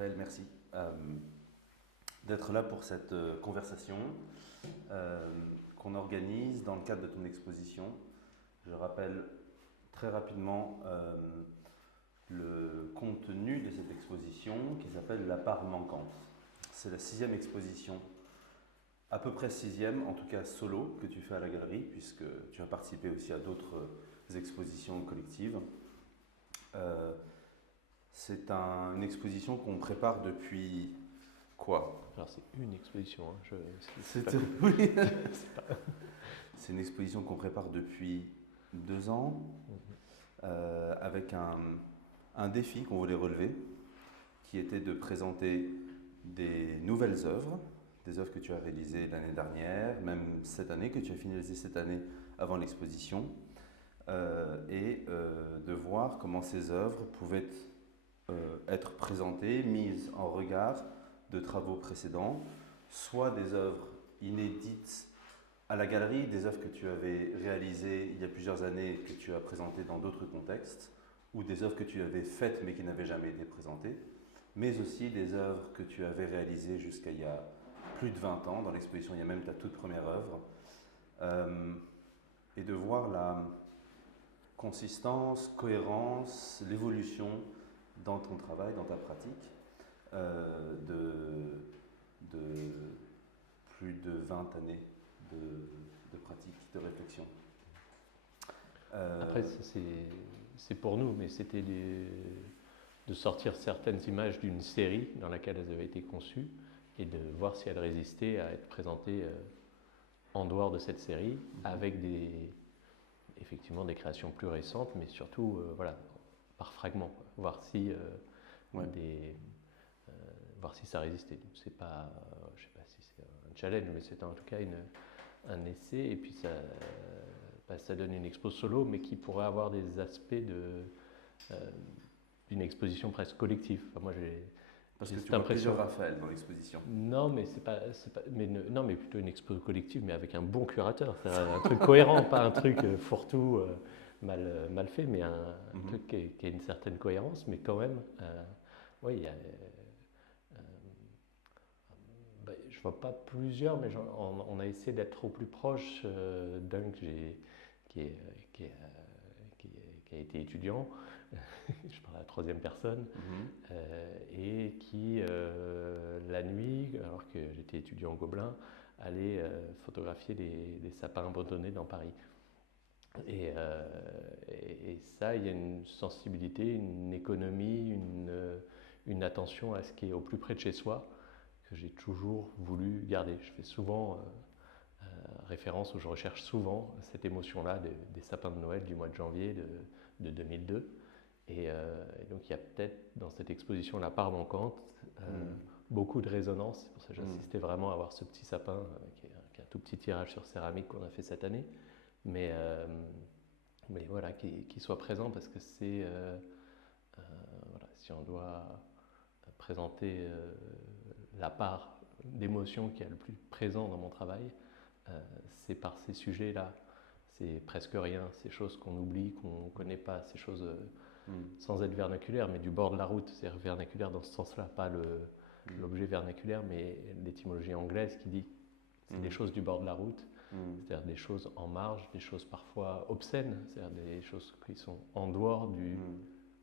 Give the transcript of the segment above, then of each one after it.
Raphaël, merci d'être là pour cette conversation qu'on organise dans le cadre de ton exposition. Je rappelle très rapidement le contenu de cette exposition qui s'appelle La part manquante. C'est la 6e exposition, à peu près 6e, en tout cas solo, que tu fais à la galerie, puisque tu as participé aussi à d'autres expositions collectives. C'est une exposition qu'on prépare depuis quoi? Alors c'est une exposition. C'est une exposition qu'on prépare depuis 2 ans, avec un défi qu'on voulait relever, qui était de présenter des nouvelles œuvres, des œuvres que tu as réalisées l'année dernière, même cette année, que tu as finalisées cette année avant l'exposition, et de voir comment ces œuvres pouvaient être présentées, mises en regard de travaux précédents, soit des œuvres inédites à la galerie, des œuvres que tu avais réalisées il y a plusieurs années et que tu as présentées dans d'autres contextes, ou des œuvres que tu avais faites mais qui n'avaient jamais été présentées, mais aussi des œuvres que tu avais réalisées jusqu'à il y a plus de 20 ans. Dans l'exposition, il y a même ta toute première œuvre. Et de voir la consistance, cohérence, l'évolution dans ton travail, dans ta pratique, de plus de 20 années de pratique, de réflexion. Après, c'est pour nous, mais c'était de sortir certaines images d'une série dans laquelle elles avaient été conçues et de voir si elles résistaient à être présentées en dehors de cette série, avec effectivement des créations plus récentes, mais surtout voilà, par fragments, voir si voir si ça résistait. C'est pas, je sais pas si c'est un challenge, mais c'est en tout cas un essai, et puis ça donne une expo solo, mais qui pourrait avoir des aspects d'une exposition presque collective. Enfin, moi, parce que tu vois plusieurs Raphaël dans l'exposition. Non, mais non, mais plutôt une expo collective, mais avec un bon curateur, un truc cohérent, pas un truc fourre-tout, mal fait, mais un truc qui a une certaine cohérence, mais quand même, oui, je vois pas plusieurs, mais on a essayé d'être au plus proche d'un qui a été étudiant, je parle à la troisième personne, et qui, la nuit, alors que j'étais étudiant au Gobelin, allait photographier des sapins abandonnés dans Paris. Et ça, il y a une sensibilité, une économie, une attention à ce qui est au plus près de chez soi, que j'ai toujours voulu garder. Je fais souvent référence, ou je recherche souvent cette émotion-là des sapins de Noël du mois de janvier de 2002. Et donc il y a peut-être dans cette exposition La part manquante beaucoup de résonance. C'est pour ça que j'insistais vraiment à avoir ce petit sapin qui est un tout petit tirage sur céramique qu'on a fait cette année. Mais voilà, qui soit présent, parce que c'est voilà, si on doit présenter la part d'émotion qui est le plus présent dans mon travail, c'est par ces sujets-là. C'est presque rien, ces choses qu'on oublie, qu'on ne connaît pas, ces choses sans être vernaculaires, mais du bord de la route. C'est vernaculaire dans ce sens-là, pas l'objet vernaculaire, mais l'étymologie anglaise qui dit que c'est des choses du bord de la route, c'est-à-dire des choses en marge, des choses parfois obscènes, c'est-à-dire des choses qui sont en dehors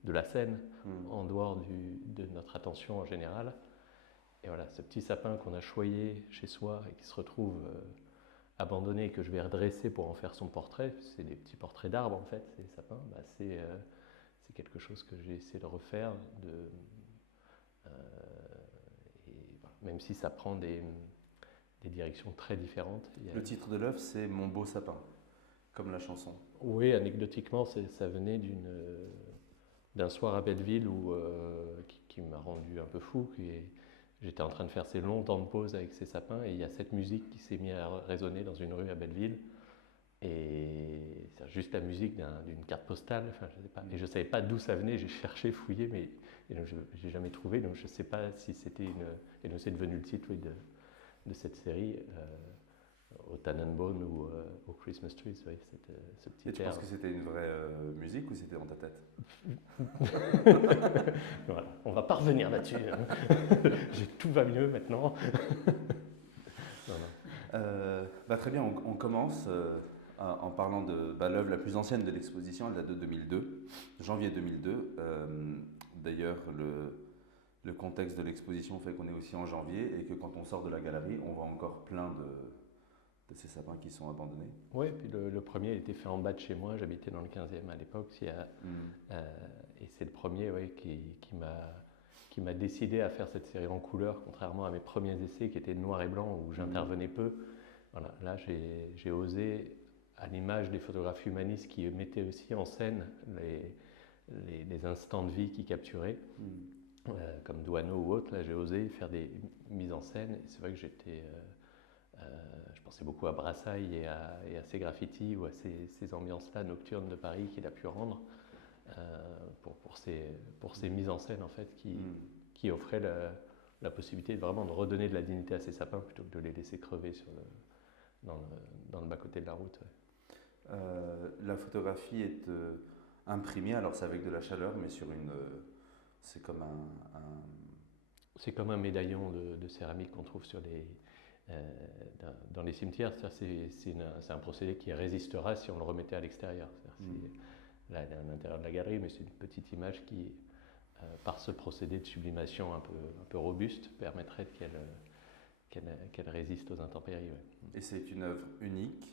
de la scène, en dehors de notre attention en général. Et voilà, ce petit sapin qu'on a choyé chez soi et qui se retrouve abandonné et que je vais redresser pour en faire son portrait, c'est des petits portraits d'arbres en fait, ces sapins, c'est quelque chose que j'ai essayé de refaire, et voilà, même si ça prend des directions très différentes. Le titre de l'œuvre, c'est Mon beau sapin, comme la chanson. Oui, anecdotiquement, ça venait d'un soir à Belleville qui m'a rendu un peu fou. J'étais en train de faire ces longs temps de pause avec ces sapins, et il y a cette musique qui s'est mise à résonner dans une rue à Belleville. Et c'est juste la musique d'une carte postale, enfin, je sais pas. Et je ne savais pas d'où ça venait, j'ai cherché, fouillé, mais je n'ai jamais trouvé, donc je ne sais pas si c'était et donc c'est devenu le titre, oui, de cette série. au Tannenbaum ou au Christmas Tree, ce petit Et tu air. penses que c'était une vraie musique ou c'était dans ta tête? Voilà, on va pas revenir là-dessus. Tout va mieux maintenant. Très bien, on commence en parlant de l'œuvre la plus ancienne de l'exposition, elle date de 2002, janvier 2002. D'ailleurs, le contexte de l'exposition fait qu'on est aussi en janvier et que quand on sort de la galerie, on voit encore plein de ces sapins qui sont abandonnés. Oui, puis le premier a été fait en bas de chez moi, j'habitais dans le 15e à l'époque, et c'est le premier qui m'a décidé à faire cette série en couleur, contrairement à mes premiers essais qui étaient noir et blanc où j'intervenais peu. Voilà, là j'ai osé, à l'image des photographes humanistes qui mettaient aussi en scène les instants de vie qu'ils capturaient, comme Douaneau ou autre, là j'ai osé faire des mises en scène et c'est vrai que je pensais beaucoup à Brassailles et à ces graffitis ou à ces ambiances-là nocturnes de Paris qu'il a pu rendre pour ces mises en scène en fait qui offraient la possibilité vraiment de redonner de la dignité à ces sapins plutôt que de les laisser crever dans le bas-côté de la route. Ouais. La photographie est imprimée, alors c'est avec de la chaleur, mais c'est comme C'est comme un médaillon de céramique qu'on trouve dans les cimetières. C'est un procédé qui résistera si on le remettait à l'extérieur. Là, elle est à l'intérieur de la galerie, mais c'est une petite image qui, par ce procédé de sublimation un peu robuste, permettrait qu'elle résiste aux intempéries. Ouais. Et c'est une œuvre unique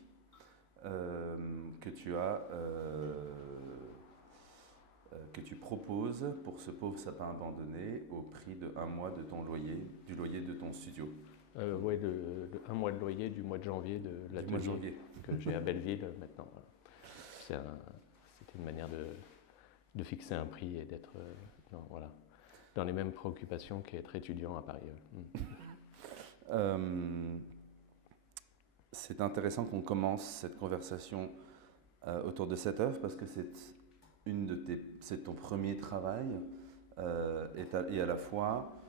que tu proposes pour ce pauvre sapin abandonné au prix de 1 mois de ton loyer, du loyer de ton studio. Oui, de 1 mois de loyer du mois de janvier de l'atelier que j'ai à Belleville maintenant. Voilà. C'était une manière de fixer un prix et d'être dans les mêmes préoccupations qu'être étudiant à Paris. C'est intéressant qu'on commence cette conversation autour de cette œuvre parce que c'est ton premier travail et à la fois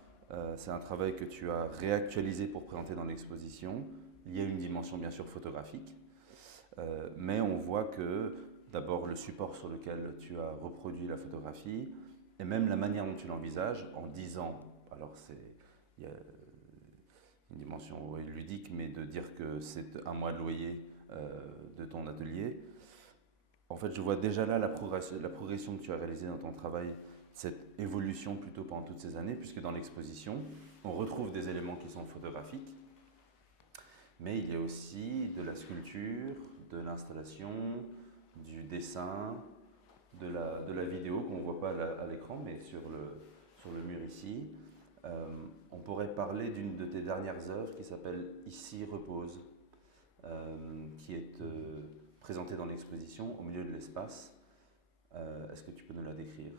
c'est un travail que tu as réactualisé pour présenter dans l'exposition. Il y a une dimension bien sûr photographique, mais on voit que d'abord le support sur lequel tu as reproduit la photographie et même la manière dont tu l'envisages en disant, alors il y a une dimension ludique, mais de dire que c'est 1 mois de loyer de ton atelier. En fait, je vois déjà là la progression que tu as réalisée dans ton travail, cette évolution plutôt pendant toutes ces années, puisque dans l'exposition, on retrouve des éléments qui sont photographiques, mais il y a aussi de la sculpture, de l'installation, du dessin, de la vidéo qu'on ne voit pas à l'écran, mais sur le mur ici. On pourrait parler d'une de tes dernières œuvres qui s'appelle Ici repose, qui est présentée dans l'exposition au milieu de l'espace. Est-ce que tu peux nous la décrire?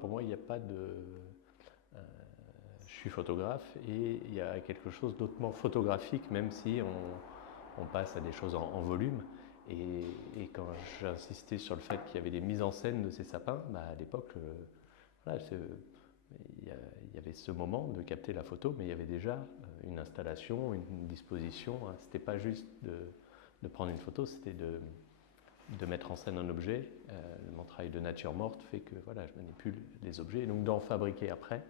Pour moi, il n'y a pas de... je suis photographe et il y a quelque chose d'autrement photographique, même si on passe à des choses en volume. Et quand j'insistais sur le fait qu'il y avait des mises en scène de ces sapins, à l'époque, il y avait ce moment de capter la photo, mais il y avait déjà une installation, une disposition. C'était pas juste de prendre une photo, c'était de mettre en scène un objet. Mon travail de nature morte fait que je manipule les objets, et donc d'en fabriquer après,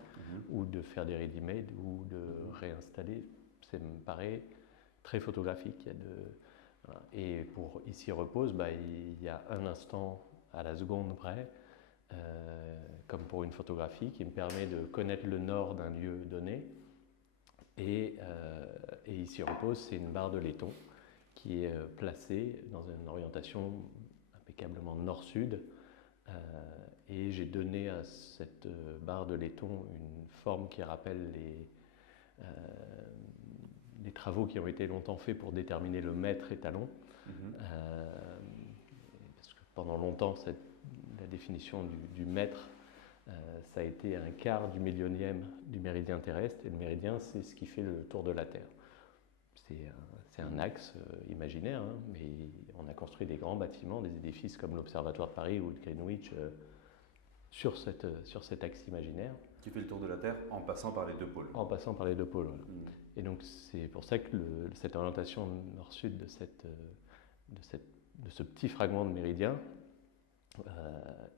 ou de faire des ready-made, ou de réinstaller, ça me paraît très photographique. Et pour Ici repose, il y a un instant à la seconde près, comme pour une photographie, qui me permet de connaître le nord d'un lieu donné. Et Ici repose, c'est une barre de laiton qui est placée dans une orientation impeccablement nord-sud. Et j'ai donné à cette barre de laiton une forme qui rappelle les travaux qui ont été longtemps faits pour déterminer le mètre étalon. Parce que pendant longtemps, la définition du mètre, ça a été 1/4 du millionième du méridien terrestre, et le méridien, c'est ce qui fait le tour de la Terre. C'est un axe imaginaire, mais on a construit des grands bâtiments, des édifices comme l'Observatoire de Paris ou le Greenwich sur cet axe imaginaire. Qui fait le tour de la Terre en passant par les deux pôles. En passant par les deux pôles, voilà. Et donc c'est pour ça que cette orientation nord-sud de ce petit fragment de méridien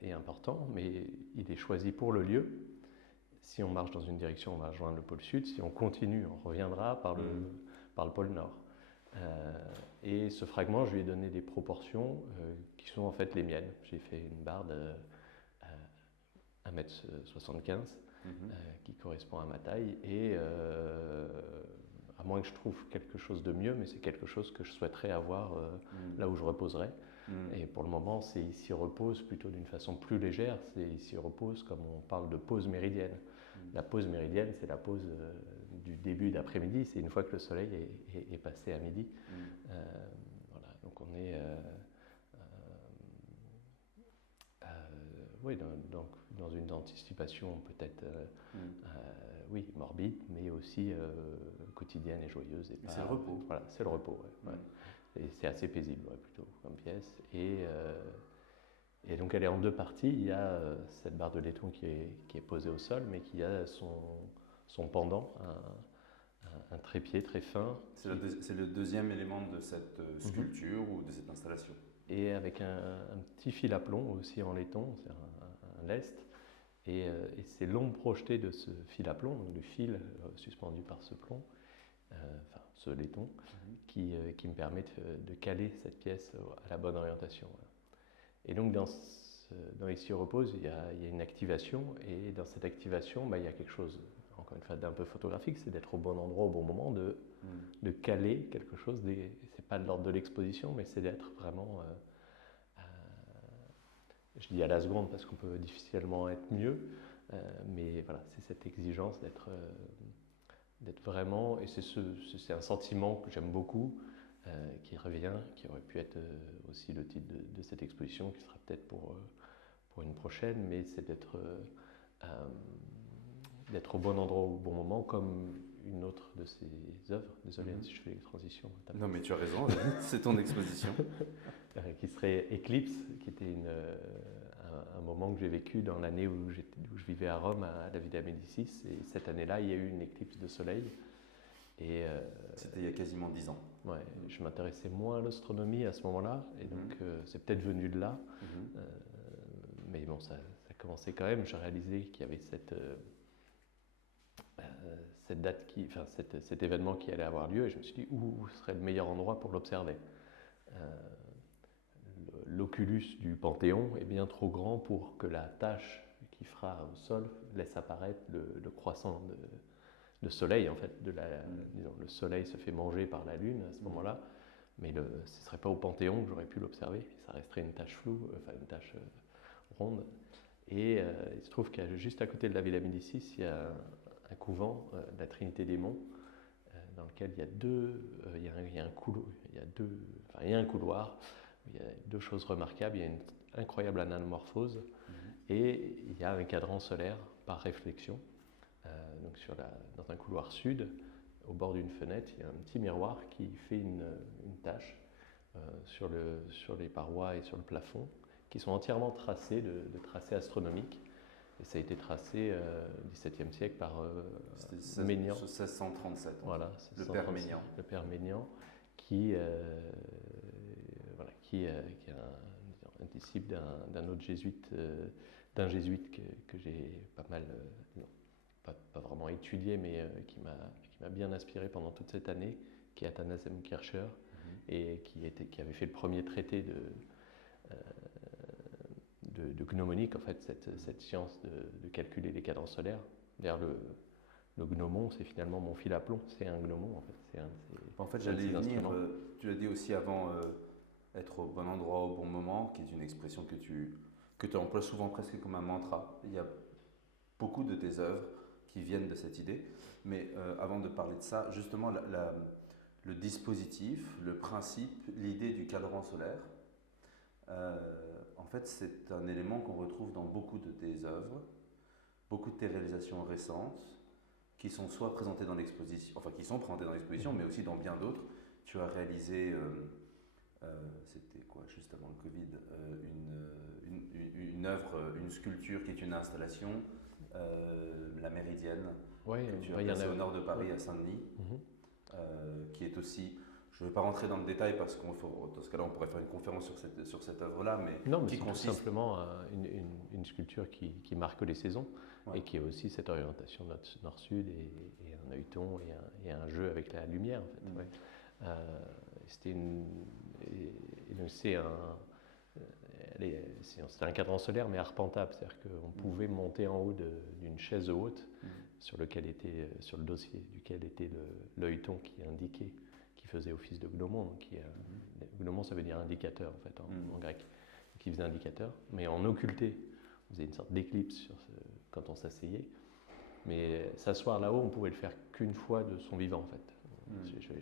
est important, mais il est choisi pour le lieu. Si on marche dans une direction, on va rejoindre le pôle sud. Si on continue, on reviendra par le pôle nord. Et ce fragment, je lui ai donné des proportions qui sont en fait les miennes. J'ai fait une barre de 1m75 qui correspond à ma taille. Et à moins que je trouve quelque chose de mieux, mais c'est quelque chose que je souhaiterais avoir là où je reposerai. Et pour le moment, c'est ici repose plutôt d'une façon plus légère. C'est ici repose comme on parle de pause méridienne. La pause méridienne, c'est la pause du début d'après-midi. C'est une fois que le soleil est passé à midi. Voilà, donc on est oui, dans une anticipation peut-être oui, morbide, mais aussi quotidienne et joyeuse. Et c'est le repos. Voilà, c'est le repos. Ouais. Et c'est assez paisible plutôt comme pièce. Et donc elle est en deux parties. Il y a cette barre de laiton qui est posée au sol, mais qui a son pendant, un trépied très fin. C'est le deuxième élément de cette sculpture ou de cette installation. Et avec un petit fil à plomb aussi en laiton, c'est un lest. Et c'est l'ombre projetée de ce fil à plomb, donc le fil suspendu par ce plomb, enfin ce laiton, qui me permet de caler cette pièce à la bonne orientation. Et donc dans Ici repose, il y a une activation, et dans cette activation, il y a quelque chose, encore une fois, d'un peu photographique, c'est d'être au bon endroit au bon moment, de caler quelque chose. C'est pas de l'ordre de l'exposition, mais c'est d'être vraiment, je dis à la seconde parce qu'on peut difficilement être mieux, mais voilà, c'est cette exigence d'être vraiment, et c'est un sentiment que j'aime beaucoup, qui revient, qui aurait pu être aussi le titre de cette exposition, qui sera peut-être pour une prochaine, mais c'est d'être au bon endroit au bon moment, comme une autre de ses œuvres. Désolé si je fais les transitions. Non, mais tu as raison, c'est ton exposition. Qui serait Eclipse, qui était un moment que j'ai vécu dans l'année où je vivais à Rome, à la Villa Médicis, et cette année-là, il y a eu une éclipse de soleil. C'était il y a quasiment 10 ans. Ouais, je m'intéressais moins à l'astronomie à ce moment-là, et donc c'est peut-être venu de là. Mais bon, ça commençait quand même. J'ai réalisé qu'il y avait cette date, cet événement qui allait avoir lieu, et je me suis dit où serait le meilleur endroit pour l'observer. L'oculus du Panthéon est bien trop grand pour que la tache qui fera au sol laisse apparaître le croissant de soleil, en fait. Disons, le soleil se fait manger par la lune à ce moment-là, mais ce ne serait pas au Panthéon que j'aurais pu l'observer, ça resterait une tache floue, une tache ronde. Et il se trouve qu'à juste à côté de la Villa Médicis, il y a un couvent, la Trinité des Monts, dans lequel il y a un couloir. Il y a deux choses remarquables. Il y a une incroyable anamorphose et il y a un cadran solaire par réflexion. Donc dans un couloir sud, au bord d'une fenêtre, il y a un petit miroir qui fait une tache sur les parois et sur le plafond, qui sont entièrement tracés de tracés astronomiques. Et ça a été tracé au XVIIe siècle par Maignan. 1637. Voilà, le père Maignan. Le père Maignan, qui est un disciple d'un autre jésuite, d'un jésuite que j'ai pas mal, pas vraiment étudié, mais qui m'a bien inspiré pendant toute cette année, qui est Athanas M. Kircher, et qui avait fait le premier traité de gnomonique, en fait, cette science de calculer les cadences solaires. D'ailleurs, le gnomon, c'est finalement mon fil à plomb, c'est un gnomon, en fait. En fait, j'allais y venir, tu l'as dit aussi avant, être au bon endroit au bon moment, qui est une expression que tu emploies souvent presque comme un mantra. Il y a beaucoup de tes œuvres qui viennent de cette idée, mais avant de parler de ça, justement, le dispositif, le principe, l'idée du cadran solaire, en fait, c'est un élément qu'on retrouve dans beaucoup de tes œuvres, beaucoup de tes réalisations récentes, qui sont soit présentées dans l'exposition, enfin qui sont présentées dans l'exposition, mais aussi dans bien d'autres. Tu as réalisé, c'était quoi, juste avant le Covid, une œuvre, une sculpture qui est une installation, la Méridienne, Ouais, que tu as placé au nord de Paris, à Saint-Denis, qui est aussi... Je ne vais pas rentrer dans le détail parce que dans ce cas-là, on pourrait faire une conférence sur cette œuvre-là, mais non, mais qui c'est consiste... tout simplement une sculpture qui marque les saisons Ouais. et qui a aussi cette orientation nord-sud et un œilleton et un jeu avec la lumière, en fait. Ouais. C'était donc c'était un cadran solaire mais arpentable, c'est-à-dire qu'on pouvait monter en haut d'une chaise haute sur le dossier duquel était l'œilleton qui faisait office de gnomon. Gnomon, ça veut dire indicateur en fait en grec, qui faisait indicateur, mais en occulté. On faisait une sorte d'éclipse quand on s'asseyait. Mais s'asseoir là-haut, on pouvait le faire qu'une fois de son vivant en fait.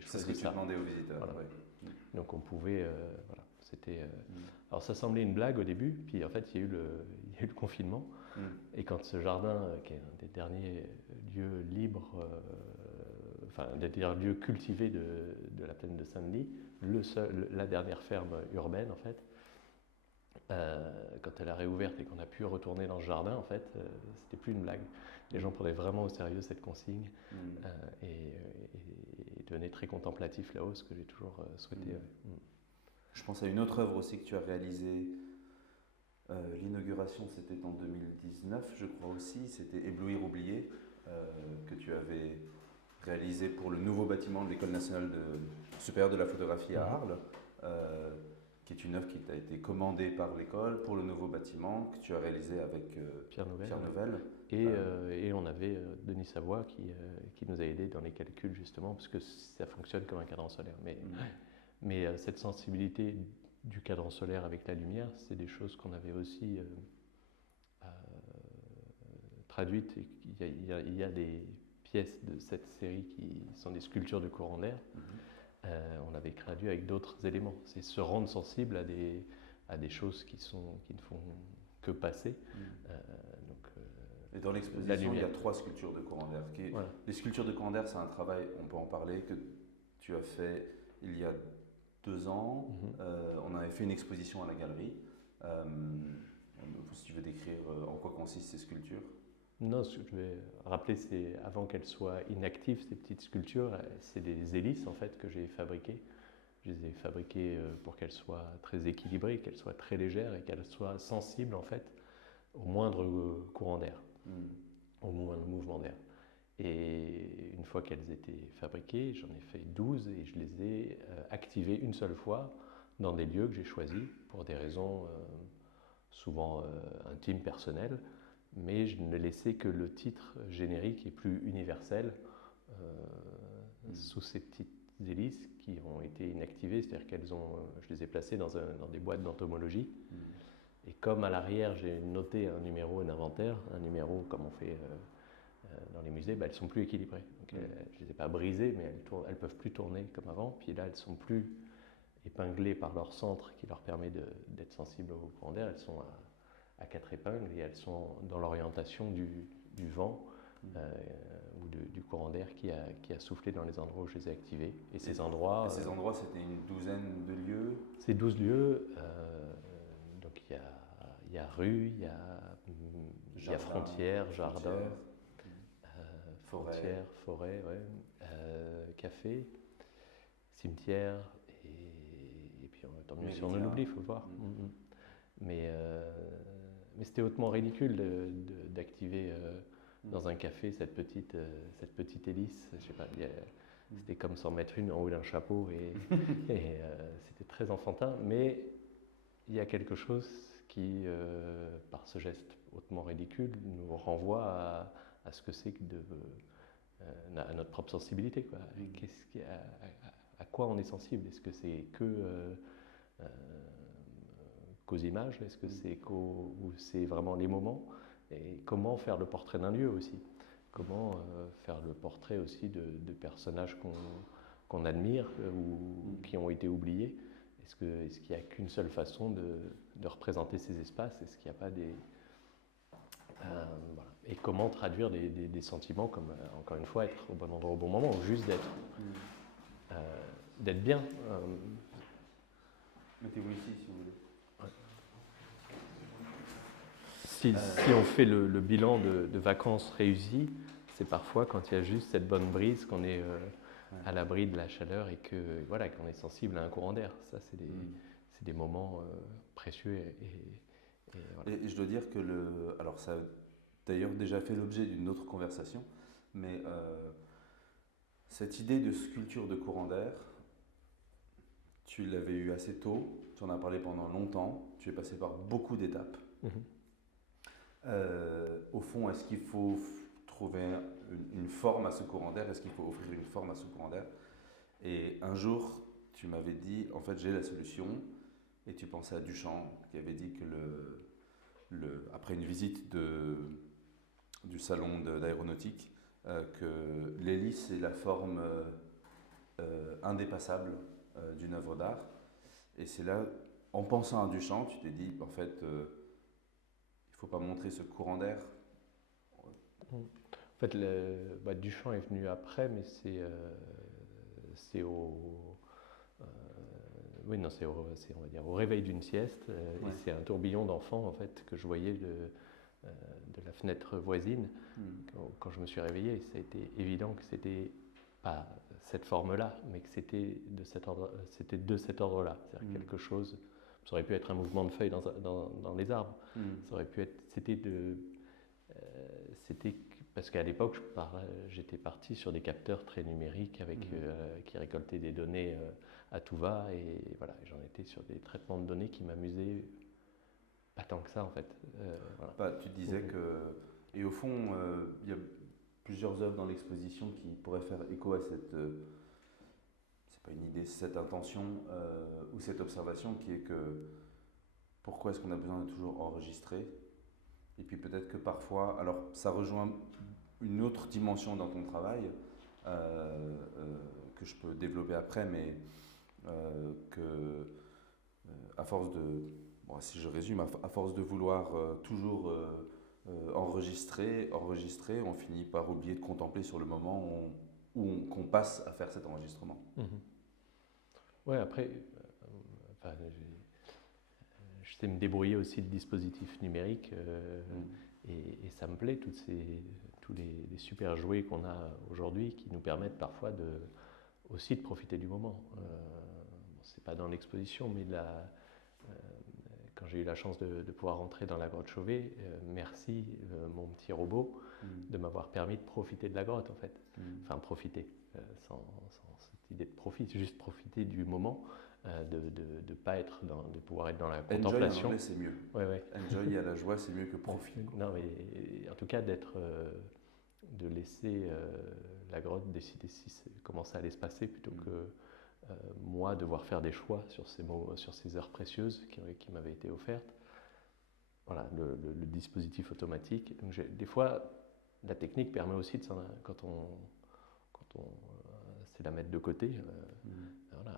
C'est ce que tu demandais aux visiteurs. Voilà. Ouais. Donc on pouvait, voilà, c'était. Alors ça semblait une blague au début, puis en fait il y a eu le confinement, et quand ce jardin, qui est un des derniers lieux libres, des derniers lieux cultivés de la plaine de Saint-Denis, la dernière ferme urbaine en fait, quand elle a réouverte et qu'on a pu retourner dans ce jardin, en fait, c'était plus une blague. Les gens prenaient vraiment au sérieux cette consigne et devenaient très contemplatifs là-haut, ce que j'ai toujours souhaité. Je pense à une autre œuvre aussi que tu as réalisée. L'inauguration, c'était en 2019, je crois aussi. C'était Éblouir, oublier, que tu avais réalisé pour le nouveau bâtiment de l'École nationale supérieure de la photographie à Arles, qui est une œuvre qui t'a été commandée par l'école pour le nouveau bâtiment, que tu as réalisé avec Pierre Nouvel. Et on avait Denis Savoie qui nous a aidés dans les calculs, justement, parce que ça fonctionne comme un cadran solaire. Mais cette sensibilité du cadran solaire avec la lumière, c'est des choses qu'on avait aussi traduites. Il y a des pièces de cette série qui sont des sculptures de courant d'air. On avait traduit avec d'autres éléments. C'est se rendre sensible à des choses qui ne font que passer. Et dans l'exposition, il y a 3 sculptures de courant d'air. Voilà. Les sculptures de courant d'air, c'est un travail, on peut en parler, que tu as fait il y a 2 ans. On avait fait une exposition à la galerie. Si tu veux décrire en quoi consistent ces sculptures. Non, ce que je vais rappeler, c'est avant qu'elles soient inactives, ces petites sculptures, c'est des hélices en fait que j'ai fabriquées. Je les ai fabriquées pour qu'elles soient très équilibrées, qu'elles soient très légères et qu'elles soient sensibles en fait au moindre courant d'air, au moindre mouvement d'air. Et une fois qu'elles étaient fabriquées, j'en ai fait 12 et je les ai activées une seule fois dans des lieux que j'ai choisis pour des raisons souvent intimes, personnelles. Mais je ne laissais que le titre générique et plus universel sous ces petites hélices qui ont été inactivées, c'est-à-dire je les ai placées dans des boîtes d'entomologie. Et comme à l'arrière j'ai noté un numéro, un inventaire, un numéro comme on fait dans les musées, elles ne sont plus équilibrées. Donc, je ne les ai pas brisées, mais elles ne peuvent plus tourner comme avant. Puis là, elles ne sont plus épinglées par leur centre qui leur permet d'être sensibles au courant d'air. Elles sont à 4 épingles et elles sont dans l'orientation du vent ou du courant d'air qui a soufflé dans les endroits où je les ai activés. Et ces endroits, c'était une douzaine de lieux. C'est 12 lieux. Donc il y a rue, il y a frontière, jardin, forêt, café, cimetière et puis tant mieux si on en oublie, il faut le voir. Mais c'était hautement ridicule d'activer dans un café cette petite hélice. Je sais pas, c'était comme s'en mettre une en haut d'un chapeau et c'était très enfantin. Mais il y a quelque chose qui, par ce geste hautement ridicule, nous renvoie à ce que c'est que à notre propre sensibilité, quoi. À quoi on est sensible? Est-ce que c'est qu'aux images? Est-ce que ou c'est vraiment les moments? Et comment faire le portrait d'un lieu aussi? Comment faire le portrait aussi de personnages qu'on admire ou qui ont été oubliés? Est-ce qu'il n'y a qu'une seule façon de représenter ces espaces? Est-ce qu'il n'y a pas des... voilà. Et comment traduire des sentiments comme, encore une fois, être au bon endroit au bon moment, ou juste d'être bien. Mettez-vous ici si vous voulez. Si on fait le bilan de vacances réussies, c'est parfois quand il y a juste cette bonne brise qu'on est à l'abri de la chaleur et que voilà, qu'on est sensible à un courant d'air. Ça, c'est des moments précieux voilà. Et je dois dire que alors ça a d'ailleurs déjà fait l'objet d'une autre conversation, mais cette idée de sculpture de courant d'air, tu l'avais eu assez tôt, tu en as parlé pendant longtemps, tu es passé par beaucoup d'étapes. Au fond, est-ce qu'il faut trouver une forme à ce courant d'air? Est-ce qu'il faut offrir une forme à ce courant d'air? Et un jour, tu m'avais dit, en fait, j'ai la solution. Et tu pensais à Duchamp, qui avait dit que après une visite du salon d'aéronautique, que l'hélice est la forme indépassable d'une œuvre d'art. Et c'est là, en pensant à Duchamp, tu t'es dit, en fait, il ne faut pas montrer ce courant d'air. En fait, Duchamp est venu après, mais c'est oui, non, c'est on va dire, au réveil d'une sieste. Et c'est un tourbillon d'enfants en fait, que je voyais de la fenêtre voisine. Quand je me suis réveillé, ça a été évident que c'était pas cette forme-là, mais que c'était de cet ordre-là. C'est-à-dire quelque chose. Ça aurait pu être un mouvement de feuilles dans les arbres. Ça aurait pu être. C'était parce qu'à l'époque, j'étais parti sur des capteurs très numériques qui récoltaient des données à tout va, et voilà, j'en étais sur des traitements de données qui m'amusaient pas tant que ça en fait. Voilà. Tu disais que, et au fond, il y a plusieurs œuvres dans l'exposition qui pourraient faire écho à cette, c'est pas une idée, cette intention ou cette observation qui est que pourquoi est-ce qu'on a besoin de toujours enregistrer? Et puis peut-être que parfois, alors ça rejoint une autre dimension dans ton travail que je peux développer après, mais à force de, bon, si je résume, à force de vouloir toujours enregistrer, on finit par oublier de contempler sur le moment qu'on passe à faire cet enregistrement. Ouais, après, je sais me débrouiller aussi de dispositifs numériques et ça me plaît, tous les super jouets qu'on a aujourd'hui qui nous permettent parfois aussi de profiter du moment. C'est pas dans l'exposition, mais quand j'ai eu la chance de pouvoir rentrer dans la grotte Chauvet, merci mon petit robot de m'avoir permis de profiter de la grotte en fait. Enfin profiter, sans cette idée de profit, juste profiter du moment. De pas être de pouvoir être dans la contemplation. Enjoy en anglais, c'est mieux. Ouais. Enjoy à la joie, c'est mieux que profit. Non, mais en tout cas de laisser la grotte décider comment ça allait se passer plutôt que moi devoir faire des choix sur ces heures précieuses qui m'avaient été offertes. Voilà, le dispositif automatique. Donc des fois, la technique permet aussi quand on sait la mettre de côté. Voilà,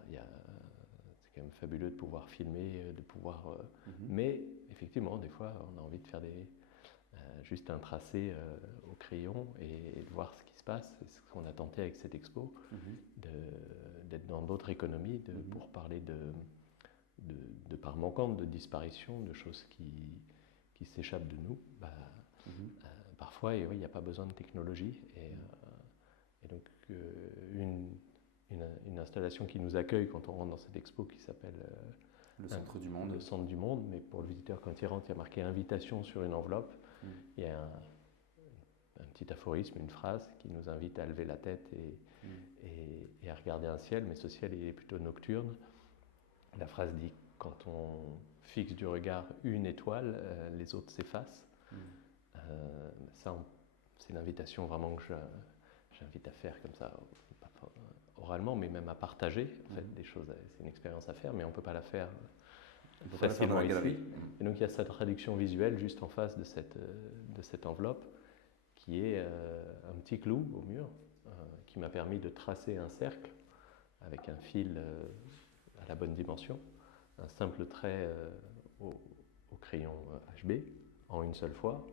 c'est quand même fabuleux de pouvoir filmer, de pouvoir. Mais effectivement, des fois, on a envie de faire juste un tracé au crayon et de voir ce qui se passe. C'est ce qu'on a tenté avec cette expo, d'être dans d'autres économies, pour parler de parts manquantes, de disparition, de choses qui s'échappent de nous. Parfois, il n'y a pas besoin de technologie. Et donc, une installation qui nous accueille quand on rentre dans cette expo qui s'appelle le Centre du Monde. Le Centre du Monde, mais pour le visiteur, quand il rentre, il y a marqué invitation sur une enveloppe. Il y a un petit aphorisme, une phrase qui nous invite à lever la tête et à regarder un ciel, mais ce ciel est plutôt nocturne. La phrase dit: quand on fixe du regard une étoile, les autres s'effacent. Ça, c'est l'invitation vraiment que j'invite à faire comme ça, oralement, mais même à partager en fait, des choses. C'est une expérience à faire, mais on ne peut pas la faire facilement ici. Et donc il y a cette traduction visuelle juste en face de cette enveloppe, qui est un petit clou au mur, qui m'a permis de tracer un cercle avec un fil à la bonne dimension, un simple trait au crayon HB en une seule fois.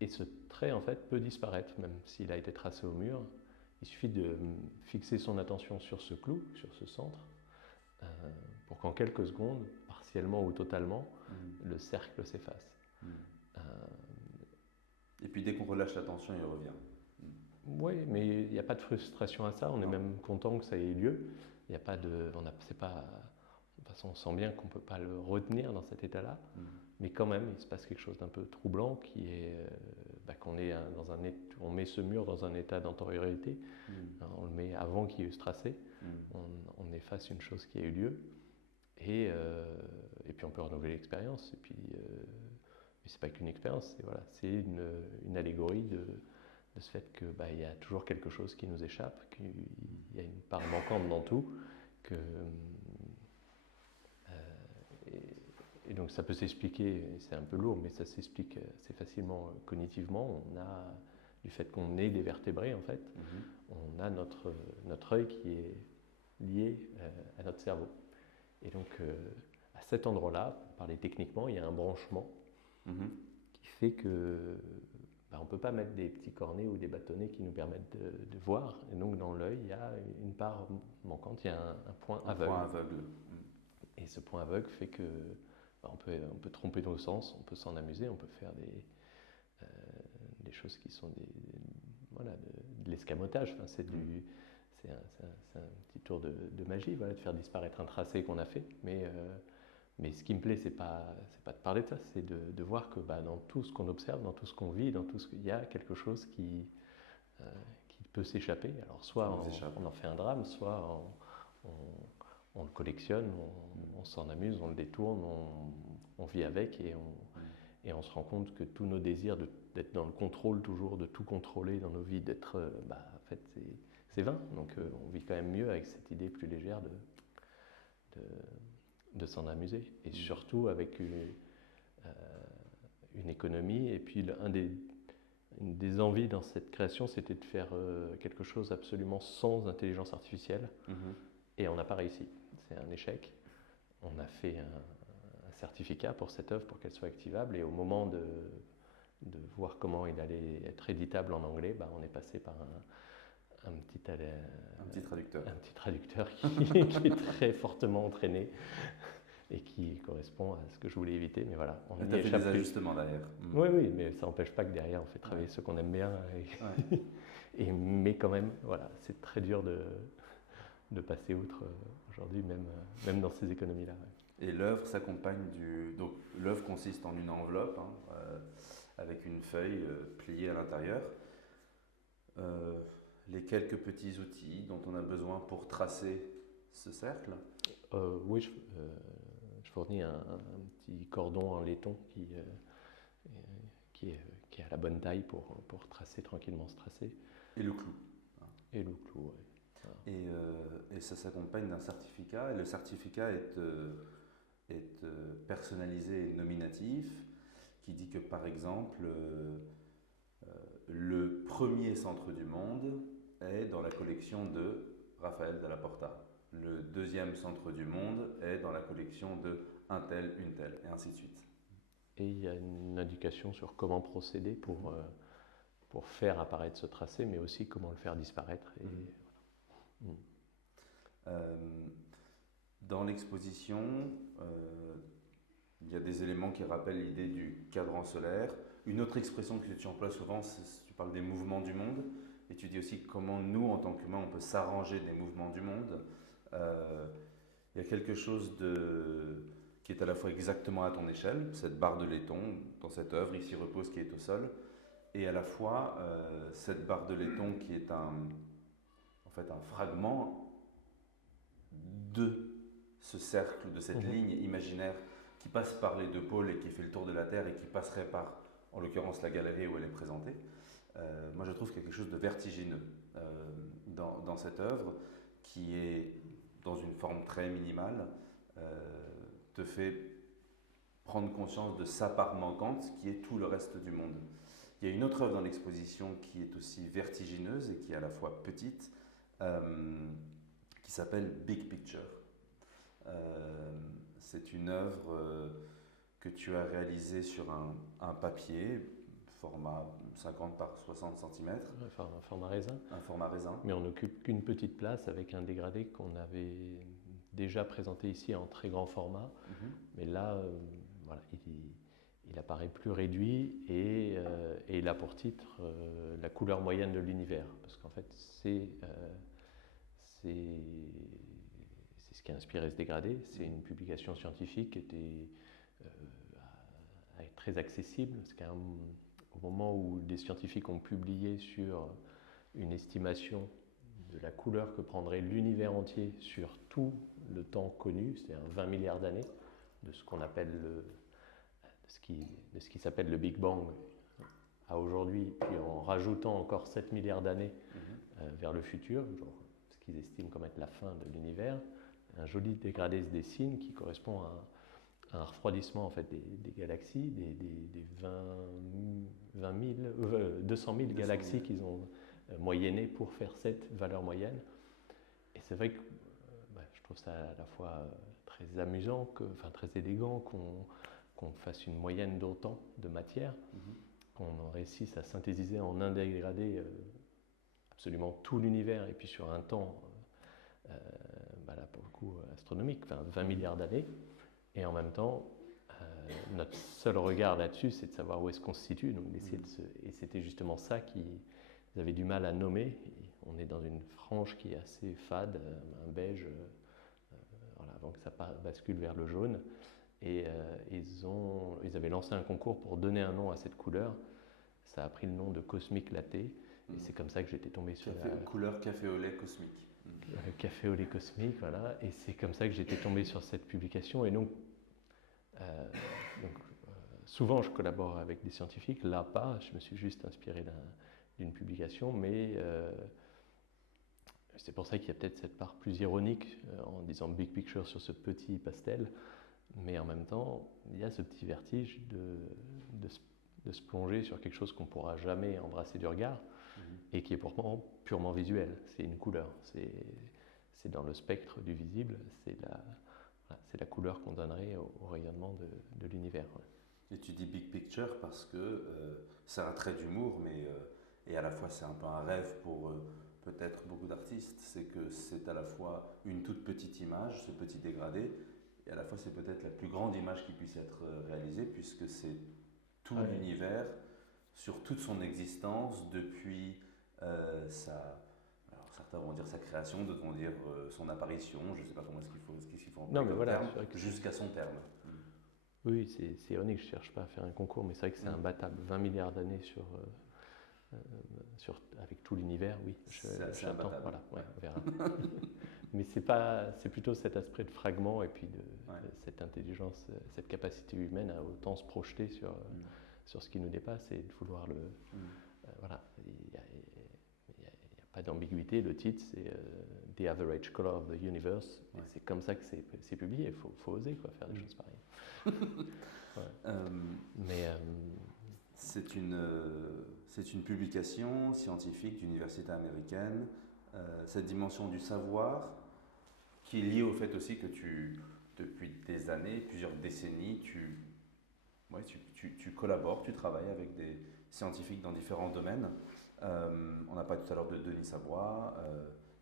Et ce trait en fait peut disparaître, même s'il a été tracé au mur. Il suffit de fixer son attention sur ce clou, sur ce centre, pour qu'en quelques secondes, partiellement ou totalement, le cercle s'efface. Et puis dès qu'on relâche l'attention, il revient. Oui, mais il n'y a pas de frustration à ça. On est même content que ça ait lieu. Il n'y a pas de, c'est pas, de toute façon, on sent bien qu'on ne peut pas le retenir dans cet état-là. Mais quand même, il se passe quelque chose d'un peu troublant qui est qu'on est on met ce mur dans un état d'antériorité. On le met avant qu'il y ait eu ce tracé. On efface une chose qui a eu lieu. Et puis on peut renouveler l'expérience. Et puis, mais c'est pas qu'une expérience. C'est une allégorie de ce fait que il y a toujours quelque chose qui nous échappe, qu'il y a une part manquante dans tout, que et donc ça peut s'expliquer, c'est un peu lourd, mais ça s'explique assez facilement cognitivement. On a du fait qu'on est des vertébrés en fait, on a notre œil qui est lié à notre cerveau. Et donc à cet endroit-là, pour parler techniquement, il y a un branchement qui fait que on ne peut pas mettre des petits cornets ou des bâtonnets qui nous permettent de voir. Et donc dans l'œil, il y a une part manquante, il y a un point aveugle. Point aveugle. Et ce point aveugle fait que on peut tromper nos sens, on peut s'en amuser, on peut faire des choses qui sont de l'escamotage. Enfin, c'est un petit tour de magie, de faire disparaître un tracé qu'on a fait. Mais ce qui me plaît, c'est pas de parler de ça, c'est de voir que dans tout ce qu'on observe, dans tout ce qu'on vit, dans tout ce qu'il y a quelque chose qui peut s'échapper. Alors soit on en fait un drame, soit on le collectionne, on s'en amuse, on le détourne, on vit avec et on se rend compte que tous nos désirs d'être dans le contrôle toujours, de tout contrôler dans nos vies, d'être, en fait c'est vain. Donc on vit quand même mieux avec cette idée plus légère de s'en amuser. Et surtout avec une économie. Et puis une des envies dans cette création, c'était de faire quelque chose absolument sans intelligence artificielle. Et on n'a pas réussi. C'est un échec. On a fait un certificat pour cette œuvre pour qu'elle soit activable. Et au moment de voir comment il allait être éditable en anglais, on est passé par un petit traducteur qui est très fortement entraîné et qui correspond à ce que je voulais éviter. Mais voilà, on y échappe. Des ajustements derrière. Oui, mais ça n'empêche pas que derrière on fait travailler ceux qu'on aime bien. Mais quand même, voilà, c'est très dur de passer outre aujourd'hui, même dans ces économies-là. Et l'œuvre s'accompagne donc l'œuvre consiste en une enveloppe avec une feuille pliée à l'intérieur. Les quelques petits outils dont on a besoin pour tracer ce cercle. Oui, je fournis un petit cordon en laiton qui est à la bonne taille pour tracer tranquillement ce tracé. Et le clou. Et le clou, oui. Et ça s'accompagne d'un certificat. Et le certificat est personnalisé et nominatif, qui dit que par exemple, le premier centre du monde est dans la collection de Raphaël Dalla Porta. Le deuxième centre du monde est dans la collection de un tel, une telle, et ainsi de suite. Et il y a une indication sur comment procéder pour faire apparaître ce tracé, mais aussi comment le faire disparaître. Dans l'exposition, il y a des éléments qui rappellent l'idée du cadran solaire. Une autre expression que tu emploies souvent, tu parles des mouvements du monde, et tu dis aussi comment nous, en tant qu'humains, on peut s'arranger des mouvements du monde. Il y a quelque chose qui est à la fois exactement à ton échelle, cette barre de laiton dans cette œuvre, ici repose, qui est au sol, et à la fois cette barre de laiton qui est un fragment de ce cercle, de cette ligne imaginaire qui passe par les deux pôles et qui fait le tour de la Terre et qui passerait par, en l'occurrence, la galerie où elle est présentée. Moi, je trouve qu'il y a quelque chose de vertigineux dans cette œuvre qui est dans une forme très minimale, te fait prendre conscience de sa part manquante qui est tout le reste du monde. Il y a une autre œuvre dans l'exposition qui est aussi vertigineuse et qui est à la fois petite, qui s'appelle Big Picture. C'est une œuvre que tu as réalisée sur un papier, format 50 par 60 cm. Un format raisin. Un format raisin. Mais on n'occupe qu'une petite place avec un dégradé qu'on avait déjà présenté ici en très grand format. Mais là, voilà, il apparaît plus réduit et il a pour titre la couleur moyenne de l'univers, parce qu'en fait c'est ce qui a inspiré ce dégradé. C'est une publication scientifique qui était très accessible, parce qu'au moment où des scientifiques ont publié sur une estimation de la couleur que prendrait l'univers entier sur tout le temps connu, c'est-à-dire 20 milliards d'années, de ce qu'on appelle de ce qui s'appelle le Big Bang à aujourd'hui, puis en rajoutant encore 7 milliards d'années vers le futur, genre ce qu'ils estiment comme être la fin de l'univers, un joli dégradé se dessine qui correspond à un refroidissement en fait, des galaxies, des 200 000 galaxies qu'ils ont moyennées pour faire cette valeur moyenne. Et c'est vrai que je trouve ça à la fois très amusant, très élégant qu'on fasse une moyenne d'autant de matière, qu'on réussisse à synthétiser en un dégradé absolument tout l'univers, et puis sur un temps, là pour le coup, astronomique, 20 milliards d'années. Et en même temps, notre seul regard là-dessus, c'est de savoir où est-ce qu'on se situe. Donc et c'était justement ça qu'ils avaient du mal à nommer. On est dans une frange qui est assez fade, un beige, avant que ça bascule vers le jaune. Et ils avaient lancé un concours pour donner un nom à cette couleur. Ça a pris le nom de Cosmic Latte. Et c'est comme ça que j'étais tombé sur la couleur café au lait cosmique. Café au lait cosmique, voilà. Et c'est comme ça que j'étais tombé sur cette publication. Et donc, souvent je collabore avec des scientifiques, là pas, je me suis juste inspiré d'une publication, mais c'est pour ça qu'il y a peut-être cette part plus ironique en disant big picture sur ce petit pastel, mais en même temps, il y a ce petit vertige de se plonger sur quelque chose qu'on ne pourra jamais embrasser du regard, et qui est pourtant purement visuel. C'est une couleur, c'est dans le spectre du visible, c'est la couleur qu'on donnerait au rayonnement de l'univers. Ouais. Et tu dis big picture parce que c'est un trait d'humour, mais et à la fois c'est un peu un rêve pour peut-être beaucoup d'artistes, c'est que c'est à la fois une toute petite image, ce petit dégradé, et à la fois c'est peut-être la plus grande image qui puisse être réalisée, puisque c'est tout l'univers sur toute son existence depuis alors certains vont dire sa création, d'autres vont dire son apparition, je ne sais pas comment est-ce qu'il faut non, mais voilà, terme, jusqu'à son terme. Oui, c'est ironique, je ne cherche pas à faire un concours, mais c'est vrai que c'est imbattable. 20 milliards d'années avec tout l'univers, oui, j'attends. Voilà, on verra. Mais c'est plutôt cet aspect de fragment et puis de cette intelligence, cette capacité humaine à autant se projeter sur ce qui nous dépasse et de vouloir le... voilà, il n'y a pas d'ambiguïté, le titre c'est The Average Color of the Universe, et c'est comme ça que c'est publié, il faut oser faire des choses pareilles. C'est une publication scientifique d'université américaine, cette dimension du savoir qui est liée au fait aussi que depuis des années, plusieurs décennies, tu collabores, tu travailles avec des scientifiques dans différents domaines. On a parlé tout à l'heure de Denis Savoie,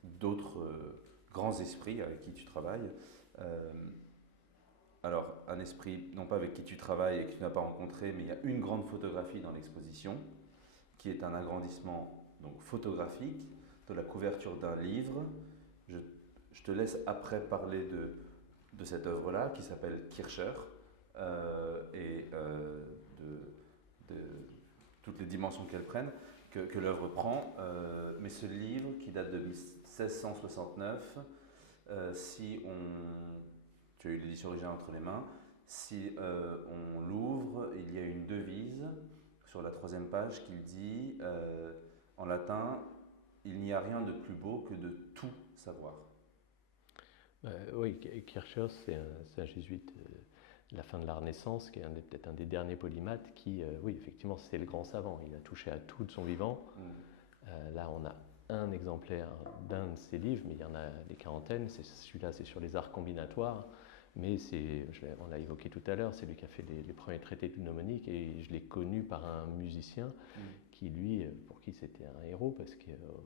d'autres grands esprits avec qui tu travailles. Alors, un esprit, non pas avec qui tu travailles et que tu n'as pas rencontré, mais il y a une grande photographie dans l'exposition, qui est un agrandissement donc, photographique de la couverture d'un livre. Je te laisse après parler de cette œuvre-là, qui s'appelle Kircher, et de toutes les dimensions qu'elle prenne, que l'œuvre prend. Mais ce livre, qui date de 1669, tu as eu l'édition originale entre les mains, si on l'ouvre, il y a une devise sur la 3e page qui dit, en latin, « Il n'y a rien de plus beau que de tout savoir ». Oui, Kircher, c'est un jésuite de la fin de la Renaissance, qui est peut-être un des derniers polymathes, qui, oui, effectivement, c'est le grand savant. Il a touché à tout de son vivant. Là, on a un exemplaire d'un de ses livres, mais il y en a des quarantaines. Celui-là, c'est sur les arts combinatoires. Mais on l'a évoqué tout à l'heure, c'est lui qui a fait les premiers traités de mnémonique, et je l'ai connu par un musicien qui, lui, pour qui c'était un héros, parce qu'au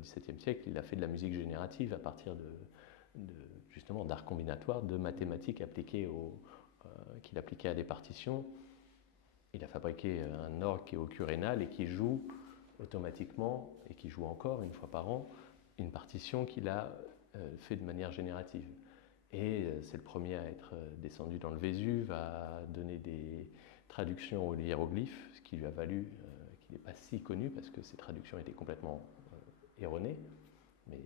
XVIIe siècle, il a fait de la musique générative à partir justement d'art combinatoire, de mathématiques appliquées qu'il appliquait à des partitions. il a fabriqué un orgue qui est au Quirinal et qui joue automatiquement, et qui joue encore une fois par an, une partition qu'il a fait de manière générative. Et c'est le premier à être descendu dans le Vésuve, à donner des traductions aux hiéroglyphes, ce qui lui a valu qu'il n'est pas si connu parce que ses traductions étaient complètement erronées. Mais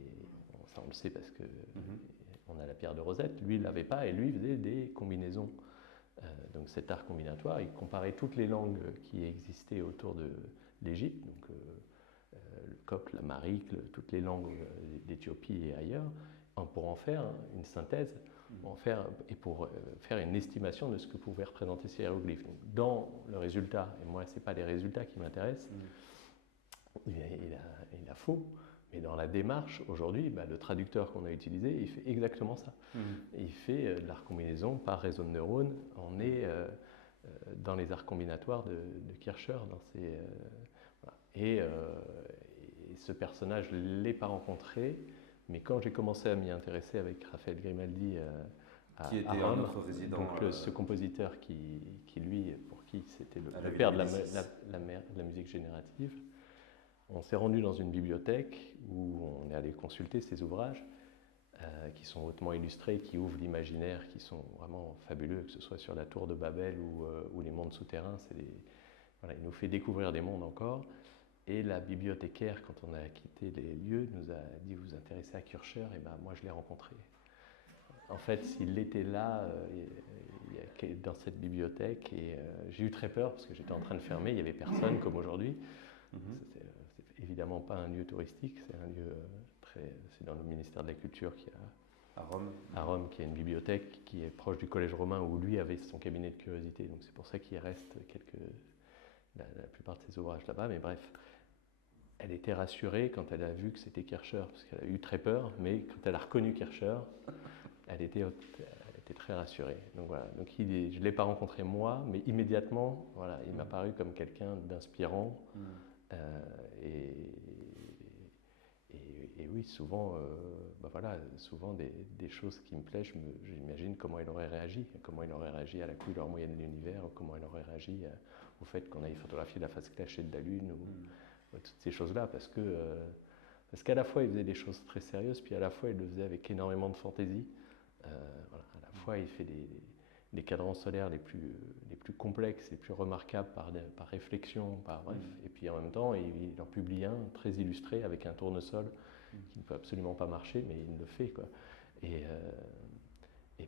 ça, on le sait parce qu'on a la pierre de Rosette. Lui, il ne l'avait pas et lui faisait des combinaisons. Donc cet art combinatoire, il comparait toutes les langues qui existaient autour de l'Égypte, donc le copte, l'amharique, toutes les langues d'Éthiopie et ailleurs, pour en faire une synthèse, pour faire une estimation de ce que pouvaient représenter ces hiéroglyphes. Donc, dans le résultat, et moi, ce n'est pas les résultats qui m'intéressent, il a faux, mais dans la démarche, aujourd'hui, le traducteur qu'on a utilisé, il fait exactement ça. Il fait de l'art combinaison par réseau de neurones. On est dans les arts combinatoires de Kircher. Voilà. Et ce personnage, je ne l'ai pas rencontré, mais quand j'ai commencé à m'y intéresser avec Raphaël Grimaldi qui était à Rome, notre résident, donc ce compositeur qui lui, pour qui c'était le père de la musique générative, on s'est rendu dans une bibliothèque où on est allé consulter ses ouvrages qui sont hautement illustrés, qui ouvrent l'imaginaire, qui sont vraiment fabuleux, que ce soit sur la tour de Babel ou les mondes souterrains. Voilà, il nous fait découvrir des mondes encore. Et la bibliothécaire, quand on a quitté les lieux, nous a dit « Vous vous intéressez à Kircher ?» Et moi, je l'ai rencontré. En fait, s'il était là, dans cette bibliothèque, et j'ai eu très peur parce que j'étais en train de fermer, il n'y avait personne comme aujourd'hui. C'est évidemment pas un lieu touristique, c'est un lieu c'est dans le ministère de la Culture qui a à Rome, qui a une bibliothèque qui est proche du collège romain où lui avait son cabinet de curiosité. Donc c'est pour ça qu'il reste la plupart de ses ouvrages là-bas. Mais bref, elle était rassurée quand elle a vu que c'était Kircher, parce qu'elle a eu très peur, mais quand elle a reconnu Kircher, elle était très rassurée. Donc voilà. Donc je ne l'ai pas rencontré moi, mais immédiatement, voilà, il m'a paru comme quelqu'un d'inspirant. Et oui, souvent, souvent des choses qui me plaisent, j'imagine comment il aurait réagi à la couleur moyenne de l'univers, comment il aurait réagi au fait qu'on aille photographier la face cachée de la Lune, ou toutes ces choses-là, parce qu'à la fois il faisait des choses très sérieuses, puis à la fois il le faisait avec énormément de fantaisie. Voilà, à la fois il fait des cadrans solaires les plus complexes, les plus remarquables par réflexion, bref. Et puis en même temps, il en publie un très illustré avec un tournesol qui ne peut absolument pas marcher, mais il le fait, quoi. Et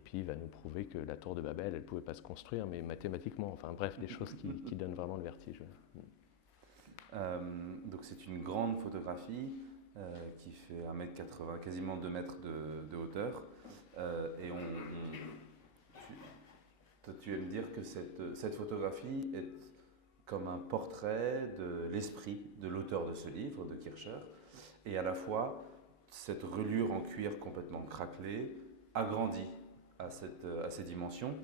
puis il va nous prouver que la tour de Babel, elle ne pouvait pas se construire, mais mathématiquement. Enfin bref, des choses qui donnent vraiment le vertige. Donc c'est une grande photographie qui fait 1m80, quasiment 2 mètres de hauteur. Et tu aimes dire que cette photographie est comme un portrait de l'esprit de l'auteur de ce livre, de Kircher, et à la fois cette reliure en cuir complètement craquelée agrandie à ces dimensions.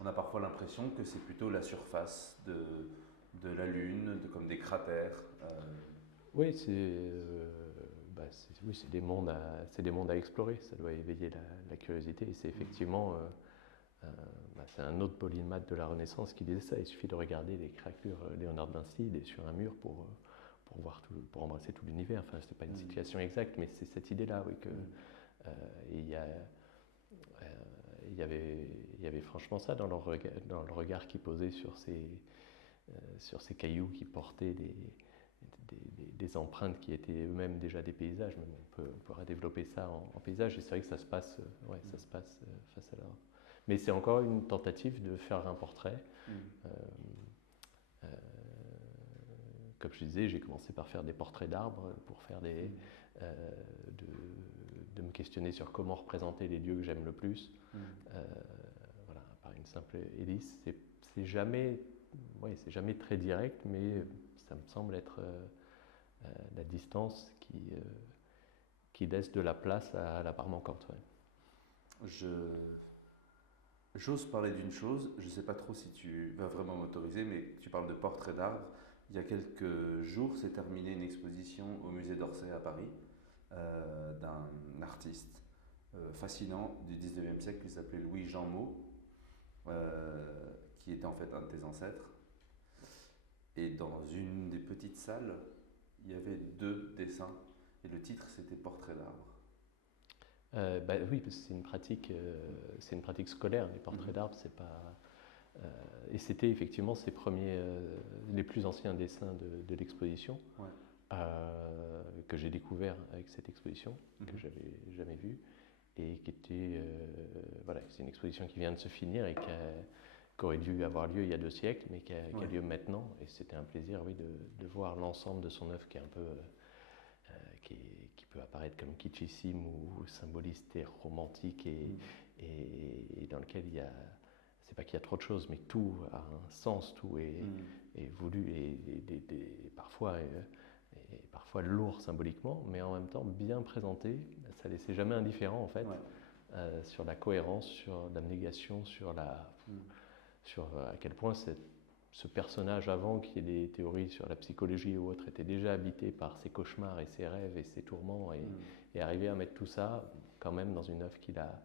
On a parfois l'impression que c'est plutôt la surface de la Lune, comme des cratères. Oui, c'est des mondes à explorer, ça doit éveiller la curiosité, et c'est effectivement c'est un autre polymathe de la Renaissance qui disait ça. Il suffit de regarder les craquelures Léonard de Vinci sur un mur pour pour embrasser tout l'univers. Enfin, c'est pas une situation exacte, mais c'est cette idée-là, oui, que il y avait franchement ça dans le regard qu'ils posaient sur ces cailloux qui portaient des empreintes qui étaient eux-mêmes déjà des paysages. Même on pourra développer ça en paysage, et c'est vrai que ça se passe face à l'art. Mais c'est encore une tentative de faire un portrait. Comme je disais, j'ai commencé par faire des portraits d'arbres pour faire de me questionner sur comment représenter les dieux que j'aime le plus. Voilà, par une simple hélice. C'est jamais très direct, mais ça me semble être la distance qui laisse de la place à la part manquante. Ouais. J'ose parler d'une chose, je ne sais pas trop si tu vas vraiment m'autoriser, mais tu parles de portraits d'arbres. Il y a quelques jours s'est terminée une exposition au musée d'Orsay à Paris d'un artiste fascinant du 19e siècle qui s'appelait Louis Jean Mot, qui était en fait un de tes ancêtres. Et dans une des petites salles, il y avait 2 dessins. Et le titre, c'était Portrait d'arbre. Oui, parce que c'est une pratique scolaire. Les portraits d'arbres, c'est pas. Et c'était effectivement ces premiers, les plus anciens dessins de l'exposition que j'ai découvert avec cette exposition, que j'avais jamais vue, et qui était, voilà, c'est une exposition qui vient de se finir et qui aurait dû avoir lieu il y a 2 siècles, mais qui a lieu maintenant. Et c'était un plaisir, oui, de voir l'ensemble de son œuvre qui est un peu qui peut apparaître comme kitschissime ou symboliste et romantique et dans lequel il y a, c'est pas qu'il y a trop de choses, mais tout a un sens, tout est voulu et parfois lourd symboliquement, mais en même temps bien présenté. Ça laissait jamais indifférent en fait, sur la cohérence, sur l'abnégation, sur à quel point ce personnage, avant qu'il y ait des théories sur la psychologie ou autre, était déjà habité par ses cauchemars et ses rêves et ses tourments et arriver à mettre tout ça quand même dans une œuvre qu'il a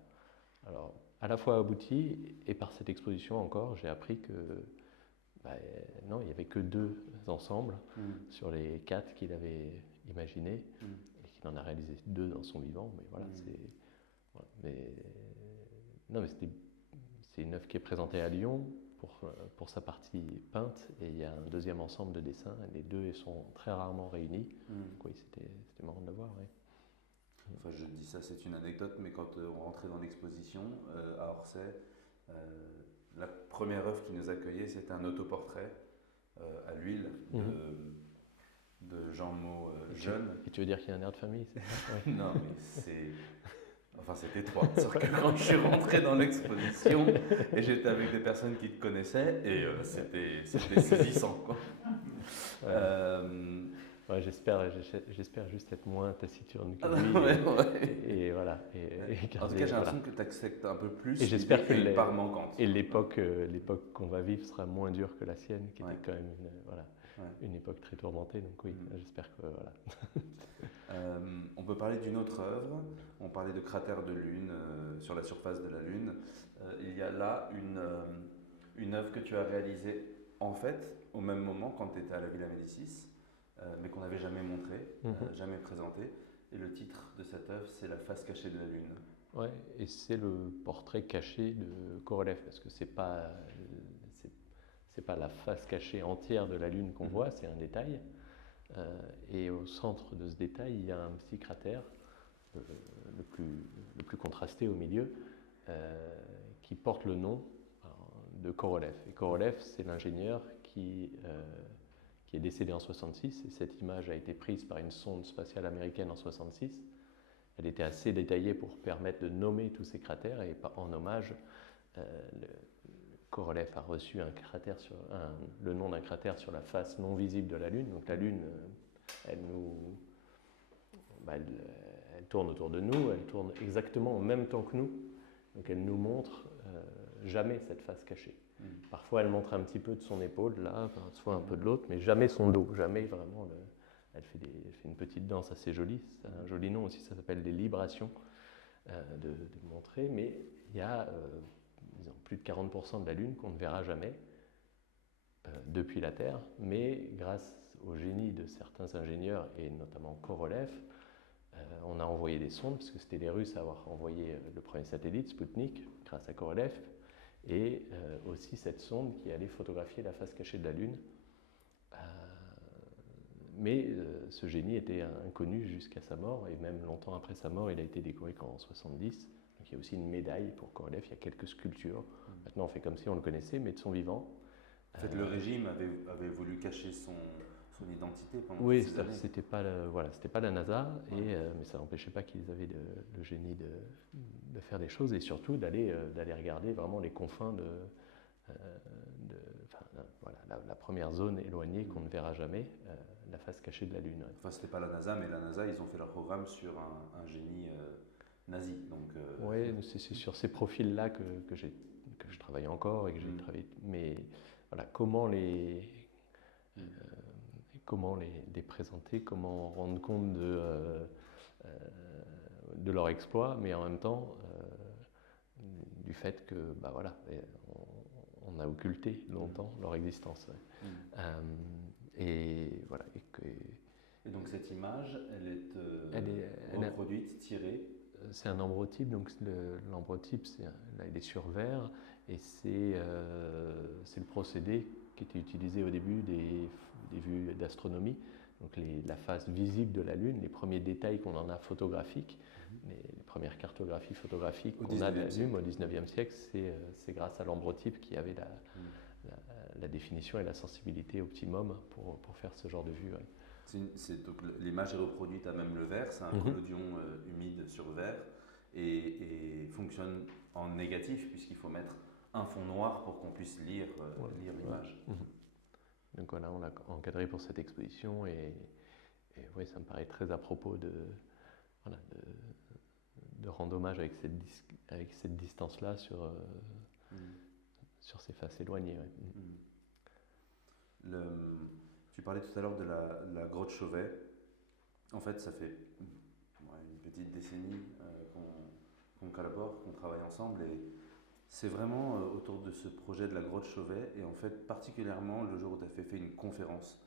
alors, à la fois abouti, et par cette exposition encore, j'ai appris que non, il n'y avait que 2 ensembles sur les 4 qu'il avait imaginés et qu'il en a réalisé 2 dans son vivant. Mais voilà, mais c'est une œuvre qui est présentée à Lyon pour sa partie peinte, et il y a un deuxième ensemble de dessins, et les 2 sont très rarement réunis. Donc oui, c'était marrant de le voir. Oui. Enfin, je dis ça, c'est une anecdote, mais quand on rentrait dans l'exposition à Orsay, la première œuvre qui nous accueillait, c'était un autoportrait à l'huile de Jean Mo jeune. Et tu veux dire qu'il y a un air de famille, c'est ça? Ouais. Non, mais c'est... Enfin, c'était 3. Sauf que quand je suis rentré dans l'exposition, et j'étais avec des personnes qui te connaissaient, et c'était saisissant, quoi. Ouais, j'espère juste être moins taciturne que lui. Et voilà. En tout cas, j'ai l'impression que tu acceptes un peu plus. Et j'espère que une part manquante. Et l'époque qu'on va vivre sera moins dure que la sienne, qui était quand même une époque très tourmentée. Donc oui, j'espère que voilà. On peut parler d'une autre œuvre. On parlait de cratères de lune sur la surface de la lune. Il y a là une œuvre que tu as réalisée en fait au même moment quand tu étais à la Villa Médicis. Mais qu'on n'avait jamais montré, jamais présenté. Et le titre de cette œuvre, c'est La face cachée de la Lune. Ouais, et c'est le portrait caché de Korolev, parce que c'est pas la face cachée entière de la Lune qu'on voit, c'est un détail. Et au centre de ce détail, il y a un petit cratère, le plus contrasté au milieu, qui porte le nom de Korolev. Et Korolev, c'est l'ingénieur qui est décédé en 66, et cette image a été prise par une sonde spatiale américaine en 66. Elle était assez détaillée pour permettre de nommer tous ces cratères, et en hommage, Korolev a reçu le nom d'un cratère sur la face non visible de la Lune. Donc la Lune, elle tourne autour de nous, elle tourne exactement en même temps que nous, donc elle nous montre jamais cette face cachée. Parfois, elle montre un petit peu de son épaule, là, soit un peu de l'autre, mais jamais son dos, jamais vraiment. Elle fait une petite danse assez jolie, c'est un joli nom aussi, ça s'appelle des librations de montrer, mais il y a disons, plus de 40% de la Lune qu'on ne verra jamais depuis la Terre, mais grâce au génie de certains ingénieurs, et notamment Korolev, on a envoyé des sondes, parce que c'était les Russes à avoir envoyé le premier satellite, Sputnik, grâce à Korolev, et aussi cette sonde qui allait photographier la face cachée de la Lune. Mais ce génie était inconnu jusqu'à sa mort, et même longtemps après sa mort, il a été décoré qu'en 70. Donc il y a aussi une médaille pour Korolev, il y a quelques sculptures. Maintenant on fait comme si on le connaissait, mais de son vivant. En fait, le régime avait voulu cacher son identité pendant oui, ces années. C'était pas la NASA, mais ça n'empêchait pas qu'ils avaient le génie de faire des choses, et surtout d'aller regarder vraiment les confins la première zone éloignée qu'on ne verra jamais, la face cachée de la Lune. Enfin, c'était pas la NASA, mais la NASA, ils ont fait leur programme sur un génie nazi. Oui, c'est sur ces profils-là que je travaille encore et que j'ai travaillé. Mais voilà, comment les présenter, comment rendre compte de leur exploit, mais en même temps du fait que on a occulté longtemps leur existence. Et voilà. Et donc cette image, elle est reproduite, tirée. C'est un ambrotype, donc l'ambrotype, là, il est sur verre, et c'est le procédé qui était utilisé au début des vues d'astronomie, donc la face visible de la Lune, les premiers détails qu'on en a photographiques, les premières cartographies photographiques qu'on a de la Lune au 19e siècle, c'est grâce à l'ambrotype qui avait la définition et la sensibilité optimum pour faire ce genre de vue. Ouais. Donc l'image est reproduite à même le verre, c'est un collodion humide sur verre et fonctionne en négatif puisqu'il faut mettre un fond noir pour qu'on puisse lire l'image. Donc voilà, on l'a encadré pour cette exposition et ouais, ça me paraît très à propos de rendre hommage avec cette distance-là sur ces faces éloignées. Ouais. Tu parlais tout à l'heure de la grotte Chauvet. En fait, ça fait une petite décennie qu'on collabore, qu'on travaille ensemble. Et c'est vraiment autour de ce projet de la grotte Chauvet. Et en fait, particulièrement le jour où tu as fait une conférence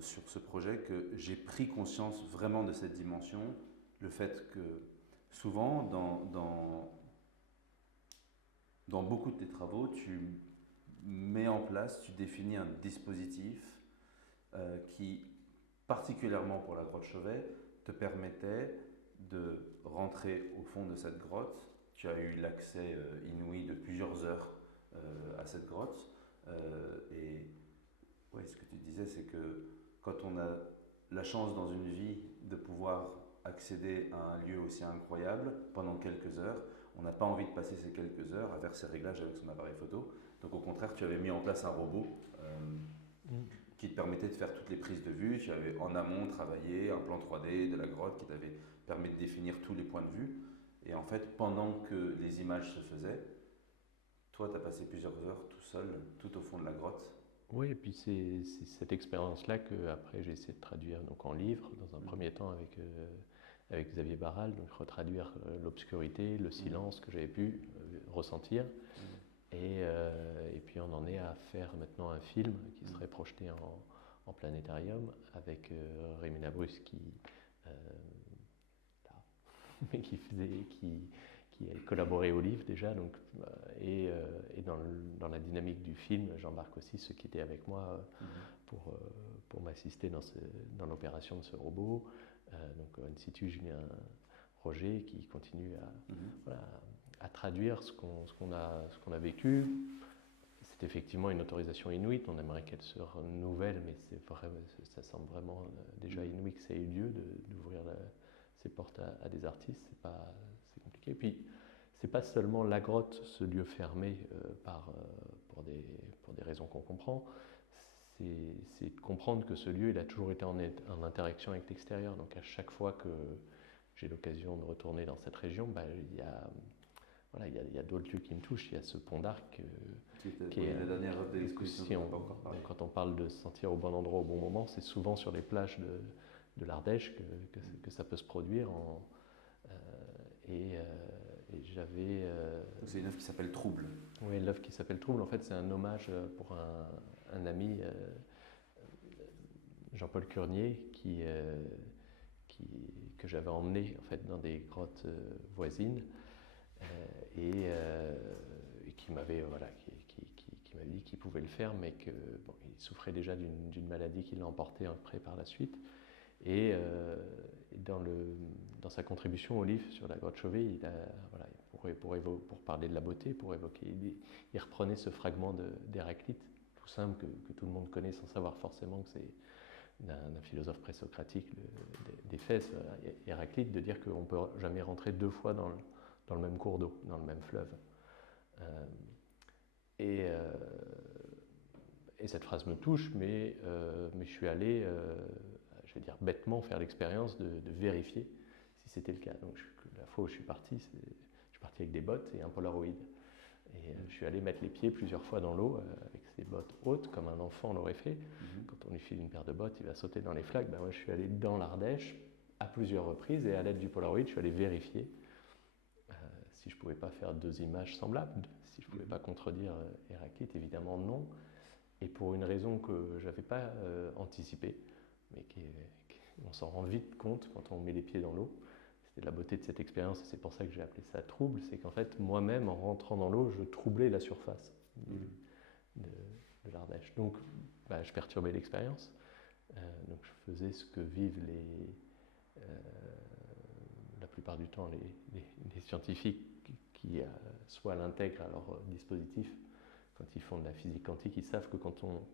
sur ce projet, que j'ai pris conscience vraiment de cette dimension. Le fait que souvent, dans beaucoup de tes travaux, tu mets en place, tu définis un dispositif qui, particulièrement pour la grotte Chauvet, te permettait de rentrer au fond de cette grotte. Tu as eu l'accès inouï de plusieurs heures à cette grotte. Et ouais, ce que tu disais, c'est que quand on a la chance dans une vie de pouvoir accéder à un lieu aussi incroyable pendant quelques heures, on n'a pas envie de passer ces quelques heures à faire ses réglages avec son appareil photo. Donc au contraire, tu avais mis en place un robot qui te permettait de faire toutes les prises de vue. Tu avais en amont travaillé un plan 3D de la grotte qui t'avait permis de définir tous les points de vue. Et en fait, pendant que les images se faisaient, toi, tu as passé plusieurs heures tout seul, tout au fond de la grotte. Oui, et puis c'est cette expérience-là qu'après j'ai essayé de traduire donc en livre, dans un premier temps avec Xavier Barral, donc retraduire l'obscurité, le silence que j'avais pu ressentir. Et puis on en est à faire maintenant un film qui serait projeté en planétarium avec Rémi Labrus qui a collaboré au livre déjà, donc, et dans la dynamique du film, j'embarque aussi ceux qui étaient avec moi pour m'assister dans l'opération de ce robot. Donc in situ Julien Roger qui continue à traduire ce qu'on a vécu. C'est effectivement une autorisation inuite, on aimerait qu'elle se renouvelle, mais ça semble vraiment déjà inouï que ça ait eu lieu d'ouvrir ses portes à des artistes, c'est compliqué. Et puis, c'est pas seulement la grotte, ce lieu fermé pour des raisons qu'on comprend, c'est de comprendre que ce lieu, il a toujours été en interaction avec l'extérieur. Donc à chaque fois que j'ai l'occasion de retourner dans cette région, il y a d'autres lieux qui me touchent. Il y a ce pont d'Arc qui est la dernière œuvre de l'exposition. Quand on parle de se sentir au bon endroit au bon moment, c'est souvent sur les plages de l'Ardèche que ça peut se produire. J'avais... C'est une œuvre qui s'appelle Trouble. Oui, l'œuvre qui s'appelle Trouble, en fait, c'est un hommage pour un ami, Jean-Paul Curnier, que j'avais emmené en fait, dans des grottes voisines et qui m'avait dit qu'il pouvait le faire, mais qu'il souffrait déjà d'une maladie qui l'a emporté après par la suite. Et dans sa contribution au livre sur la grotte Chauvet, pour parler de la beauté, pour évoquer, il reprenait ce fragment d'Héraclite, tout simple, que tout le monde connaît sans savoir forcément que c'est d'un philosophe présocratique d'Éphèse, Héraclite, de dire qu'on ne peut jamais rentrer deux fois dans le même cours d'eau, dans le même fleuve. Et cette phrase me touche, mais je suis allé, je vais dire bêtement, faire l'expérience de vérifier si c'était le cas. Donc la fois où je suis parti avec des bottes et un Polaroid. Et je suis allé mettre les pieds plusieurs fois dans l'eau avec ces bottes hautes, comme un enfant l'aurait fait. Quand on lui file une paire de bottes, il va sauter dans les flaques. Moi, je suis allé dans l'Ardèche à plusieurs reprises et à l'aide du Polaroid, je suis allé vérifier si je ne pouvais pas faire 2 images semblables, si je ne pouvais pas contredire Héraclite, évidemment non. Et pour une raison que je n'avais pas anticipée, mais on s'en rend vite compte quand on met les pieds dans l'eau. C'était la beauté de cette expérience, et c'est pour ça que j'ai appelé ça trouble, c'est qu'en fait, moi-même, en rentrant dans l'eau, je troublais la surface de l'Ardèche. Donc, je perturbais l'expérience. Donc, je faisais ce que vivent la plupart du temps les scientifiques qui soit l'intègrent à leur dispositif. Quand ils font de la physique quantique, ils savent que quand on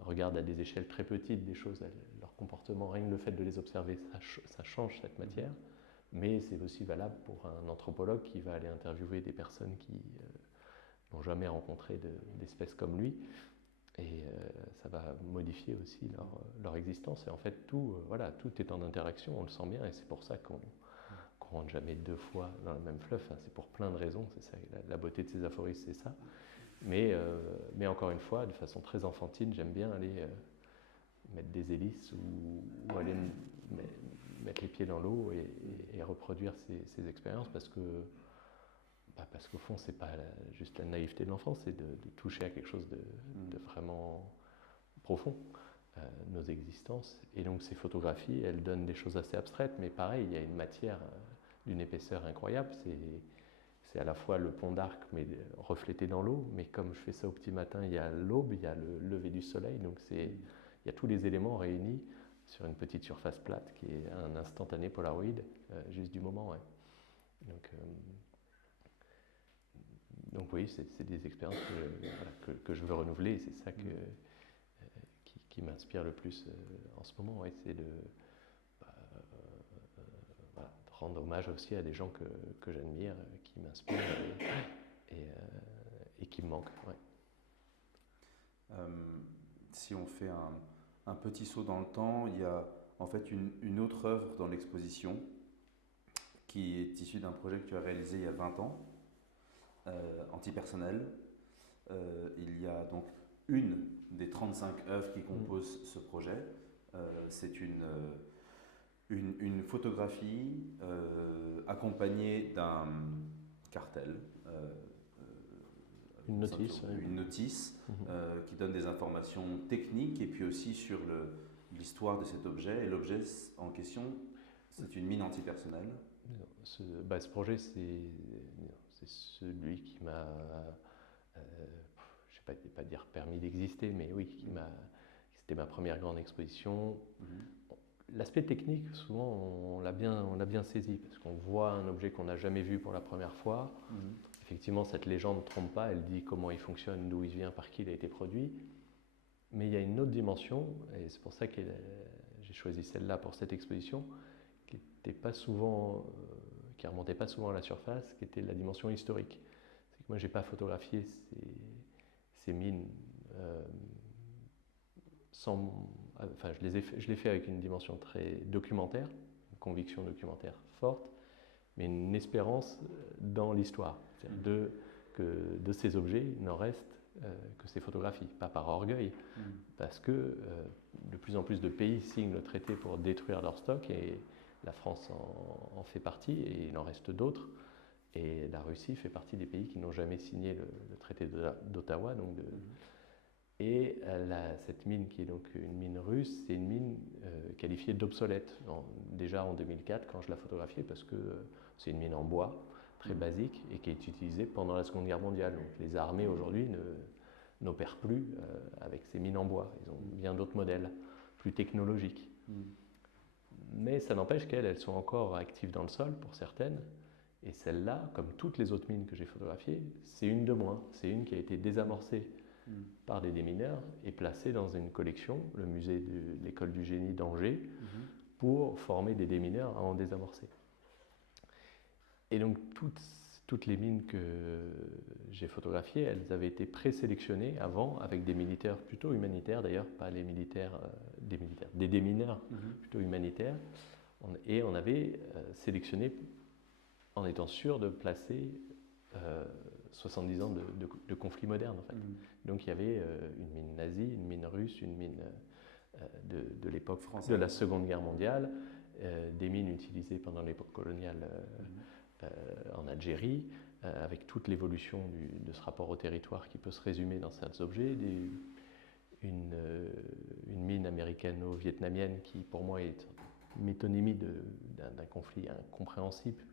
regarde à des échelles très petites des choses, leur comportement, rien que le fait de les observer, ça change cette matière. Mais c'est aussi valable pour un anthropologue qui va aller interviewer des personnes qui n'ont jamais rencontré d'espèces comme lui. Et ça va modifier aussi leur existence. Et en fait, tout est en interaction, on le sent bien. Et c'est pour ça qu'on ne rentre jamais 2 fois dans le même fleuve. Enfin, c'est pour plein de raisons. C'est ça, la beauté de ces aphorismes, c'est ça. Mais encore une fois, de façon très enfantine, j'aime bien aller mettre des hélices ou aller mettre les pieds dans l'eau et reproduire ces expériences parce qu'au fond, c'est pas juste la naïveté de l'enfant, c'est de toucher à quelque chose de vraiment profond, nos existences. Et donc ces photographies, elles donnent des choses assez abstraites, mais pareil, il y a une matière d'une épaisseur incroyable. C'est à la fois le pont d'Arc, mais reflété dans l'eau, mais comme je fais ça au petit matin, il y a l'aube, il y a le lever du soleil, donc il y a tous les éléments réunis sur une petite surface plate qui est un instantané Polaroid, juste du moment. Ouais. Donc oui, c'est des expériences que je veux renouveler, et c'est ça qui m'inspire le plus en ce moment, ouais, c'est de rendre hommage aussi à des gens que j'admire, qui m'inspirent et qui me manquent. Ouais. Si on fait un petit saut dans le temps, il y a en fait une autre œuvre dans l'exposition qui est issue d'un projet que tu as réalisé il y a 20 ans, antipersonnel. Il y a donc une des 35 œuvres qui composent ce projet. C'est une photographie accompagnée d'un cartel. Une notice. Une notice qui donne des informations techniques et puis aussi sur l'histoire de cet objet. Et l'objet en question, c'est une mine antipersonnelle. Ce projet, c'est celui qui m'a, je ne vais pas dire permis d'exister, mais oui, c'était ma première grande exposition. L'aspect technique, souvent, on l'a bien saisi, parce qu'on voit un objet qu'on n'a jamais vu pour la première fois. Effectivement, cette légende ne trompe pas, elle dit comment il fonctionne, d'où il vient, par qui il a été produit. Mais il y a une autre dimension, et c'est pour ça que j'ai choisi celle-là pour cette exposition, qui ne remontait pas souvent à la surface, qui était la dimension historique. C'est que moi, je n'ai pas photographié ces mines je l'ai fait avec une dimension très documentaire, une conviction documentaire forte, mais une espérance dans l'histoire. C'est-à-dire que de ces objets, il n'en reste que ces photographies, pas par orgueil, parce que de plus en plus de pays signent le traité pour détruire leur stock, et la France en fait partie, et il en reste d'autres, et la Russie fait partie des pays qui n'ont jamais signé le traité d'Ottawa. Et cette mine, qui est donc une mine russe, c'est une mine qualifiée d'obsolète, déjà en 2004 quand je la photographiée, parce que c'est une mine en bois, très basique, et qui est utilisée pendant la Seconde Guerre mondiale. Donc les armées aujourd'hui n'opèrent plus avec ces mines en bois, ils ont bien d'autres modèles, plus technologiques. Mais ça n'empêche qu'elles sont encore actives dans le sol pour certaines, et celle-là, comme toutes les autres mines que j'ai photographiées, c'est une de moins, c'est une qui a été désamorcée par des démineurs et placée dans une collection, le musée de l'école du génie d'Angers, pour former des démineurs à en désamorcer. Et donc toutes les mines que j'ai photographiées, elles avaient été présélectionnées avant avec des militaires plutôt humanitaires d'ailleurs, pas les militaires, des démineurs plutôt humanitaires. Et on avait sélectionné en étant sûr de placer 70 ans de conflits modernes en fait. Donc il y avait une mine nazie, une mine russe, une mine de l'époque de la Seconde Guerre mondiale, des mines utilisées pendant l'époque coloniale en Algérie, avec toute l'évolution de ce rapport au territoire qui peut se résumer dans certains objets, une mine américano-vietnamienne qui pour moi est une métonymie d'un conflit incompréhensible.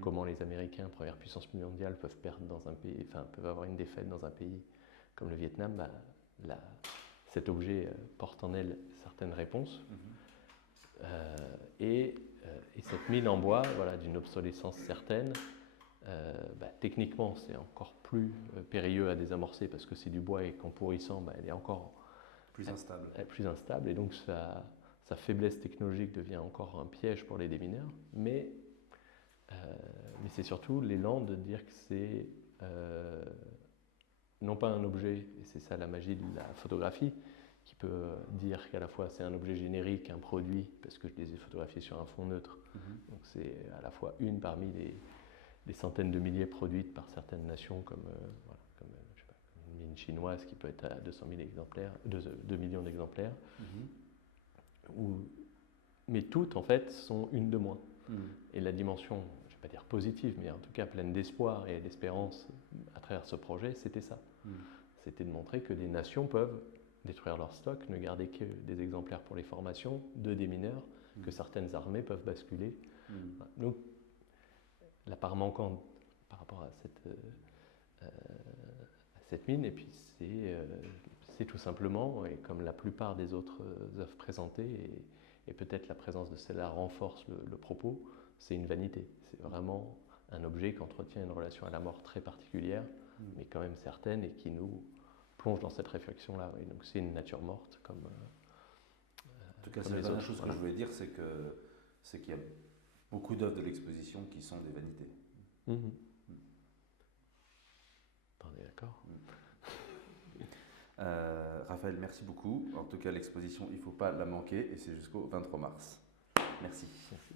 Comment les Américains, première puissance mondiale, peuvent perdre dans un pays, enfin peuvent avoir une défaite dans un pays comme le Vietnam. Cet objet porte en elle certaines réponses. Et cette mine en bois, voilà, d'une obsolescence certaine, techniquement c'est encore plus périlleux à désamorcer parce que c'est du bois et qu'en pourrissant, elle est encore plus instable. Plus instable, et donc sa faiblesse technologique devient encore un piège pour les démineurs. Mais c'est surtout l'élan de dire que c'est non pas un objet, et c'est ça la magie de la photographie, qui peut dire qu'à la fois c'est un objet générique, un produit, parce que je les ai photographiés sur un fond neutre. Donc c'est à la fois une parmi des centaines de milliers produites par certaines nations, comme une mine chinoise qui peut être à 200 000 exemplaires, 2 millions d'exemplaires. Mais toutes en fait sont une de moins. Et la dimension, je ne vais pas dire positive, mais en tout cas pleine d'espoir et d'espérance à travers ce projet, c'était ça. C'était de montrer que des nations peuvent détruire leur stock, ne garder que des exemplaires pour les formations de démineurs, que certaines armées peuvent basculer. Donc la part manquante par rapport à cette mine, et puis c'est tout simplement, et comme la plupart des autres œuvres présentées, et peut-être la présence de celle-là renforce le propos, c'est une vanité. C'est vraiment un objet qui entretient une relation à la mort très particulière, mais quand même certaine, et qui nous plonge dans cette réflexion-là. Et donc c'est une nature morte comme. En tout cas, c'est la dernière chose que je voulais dire, c'est qu'il y a beaucoup d'œuvres de l'exposition qui sont des vanités. On est d'accord. Raphaël, merci beaucoup. En tout cas, l'exposition, il ne faut pas la manquer, et c'est jusqu'au 23 mars. Merci. Merci.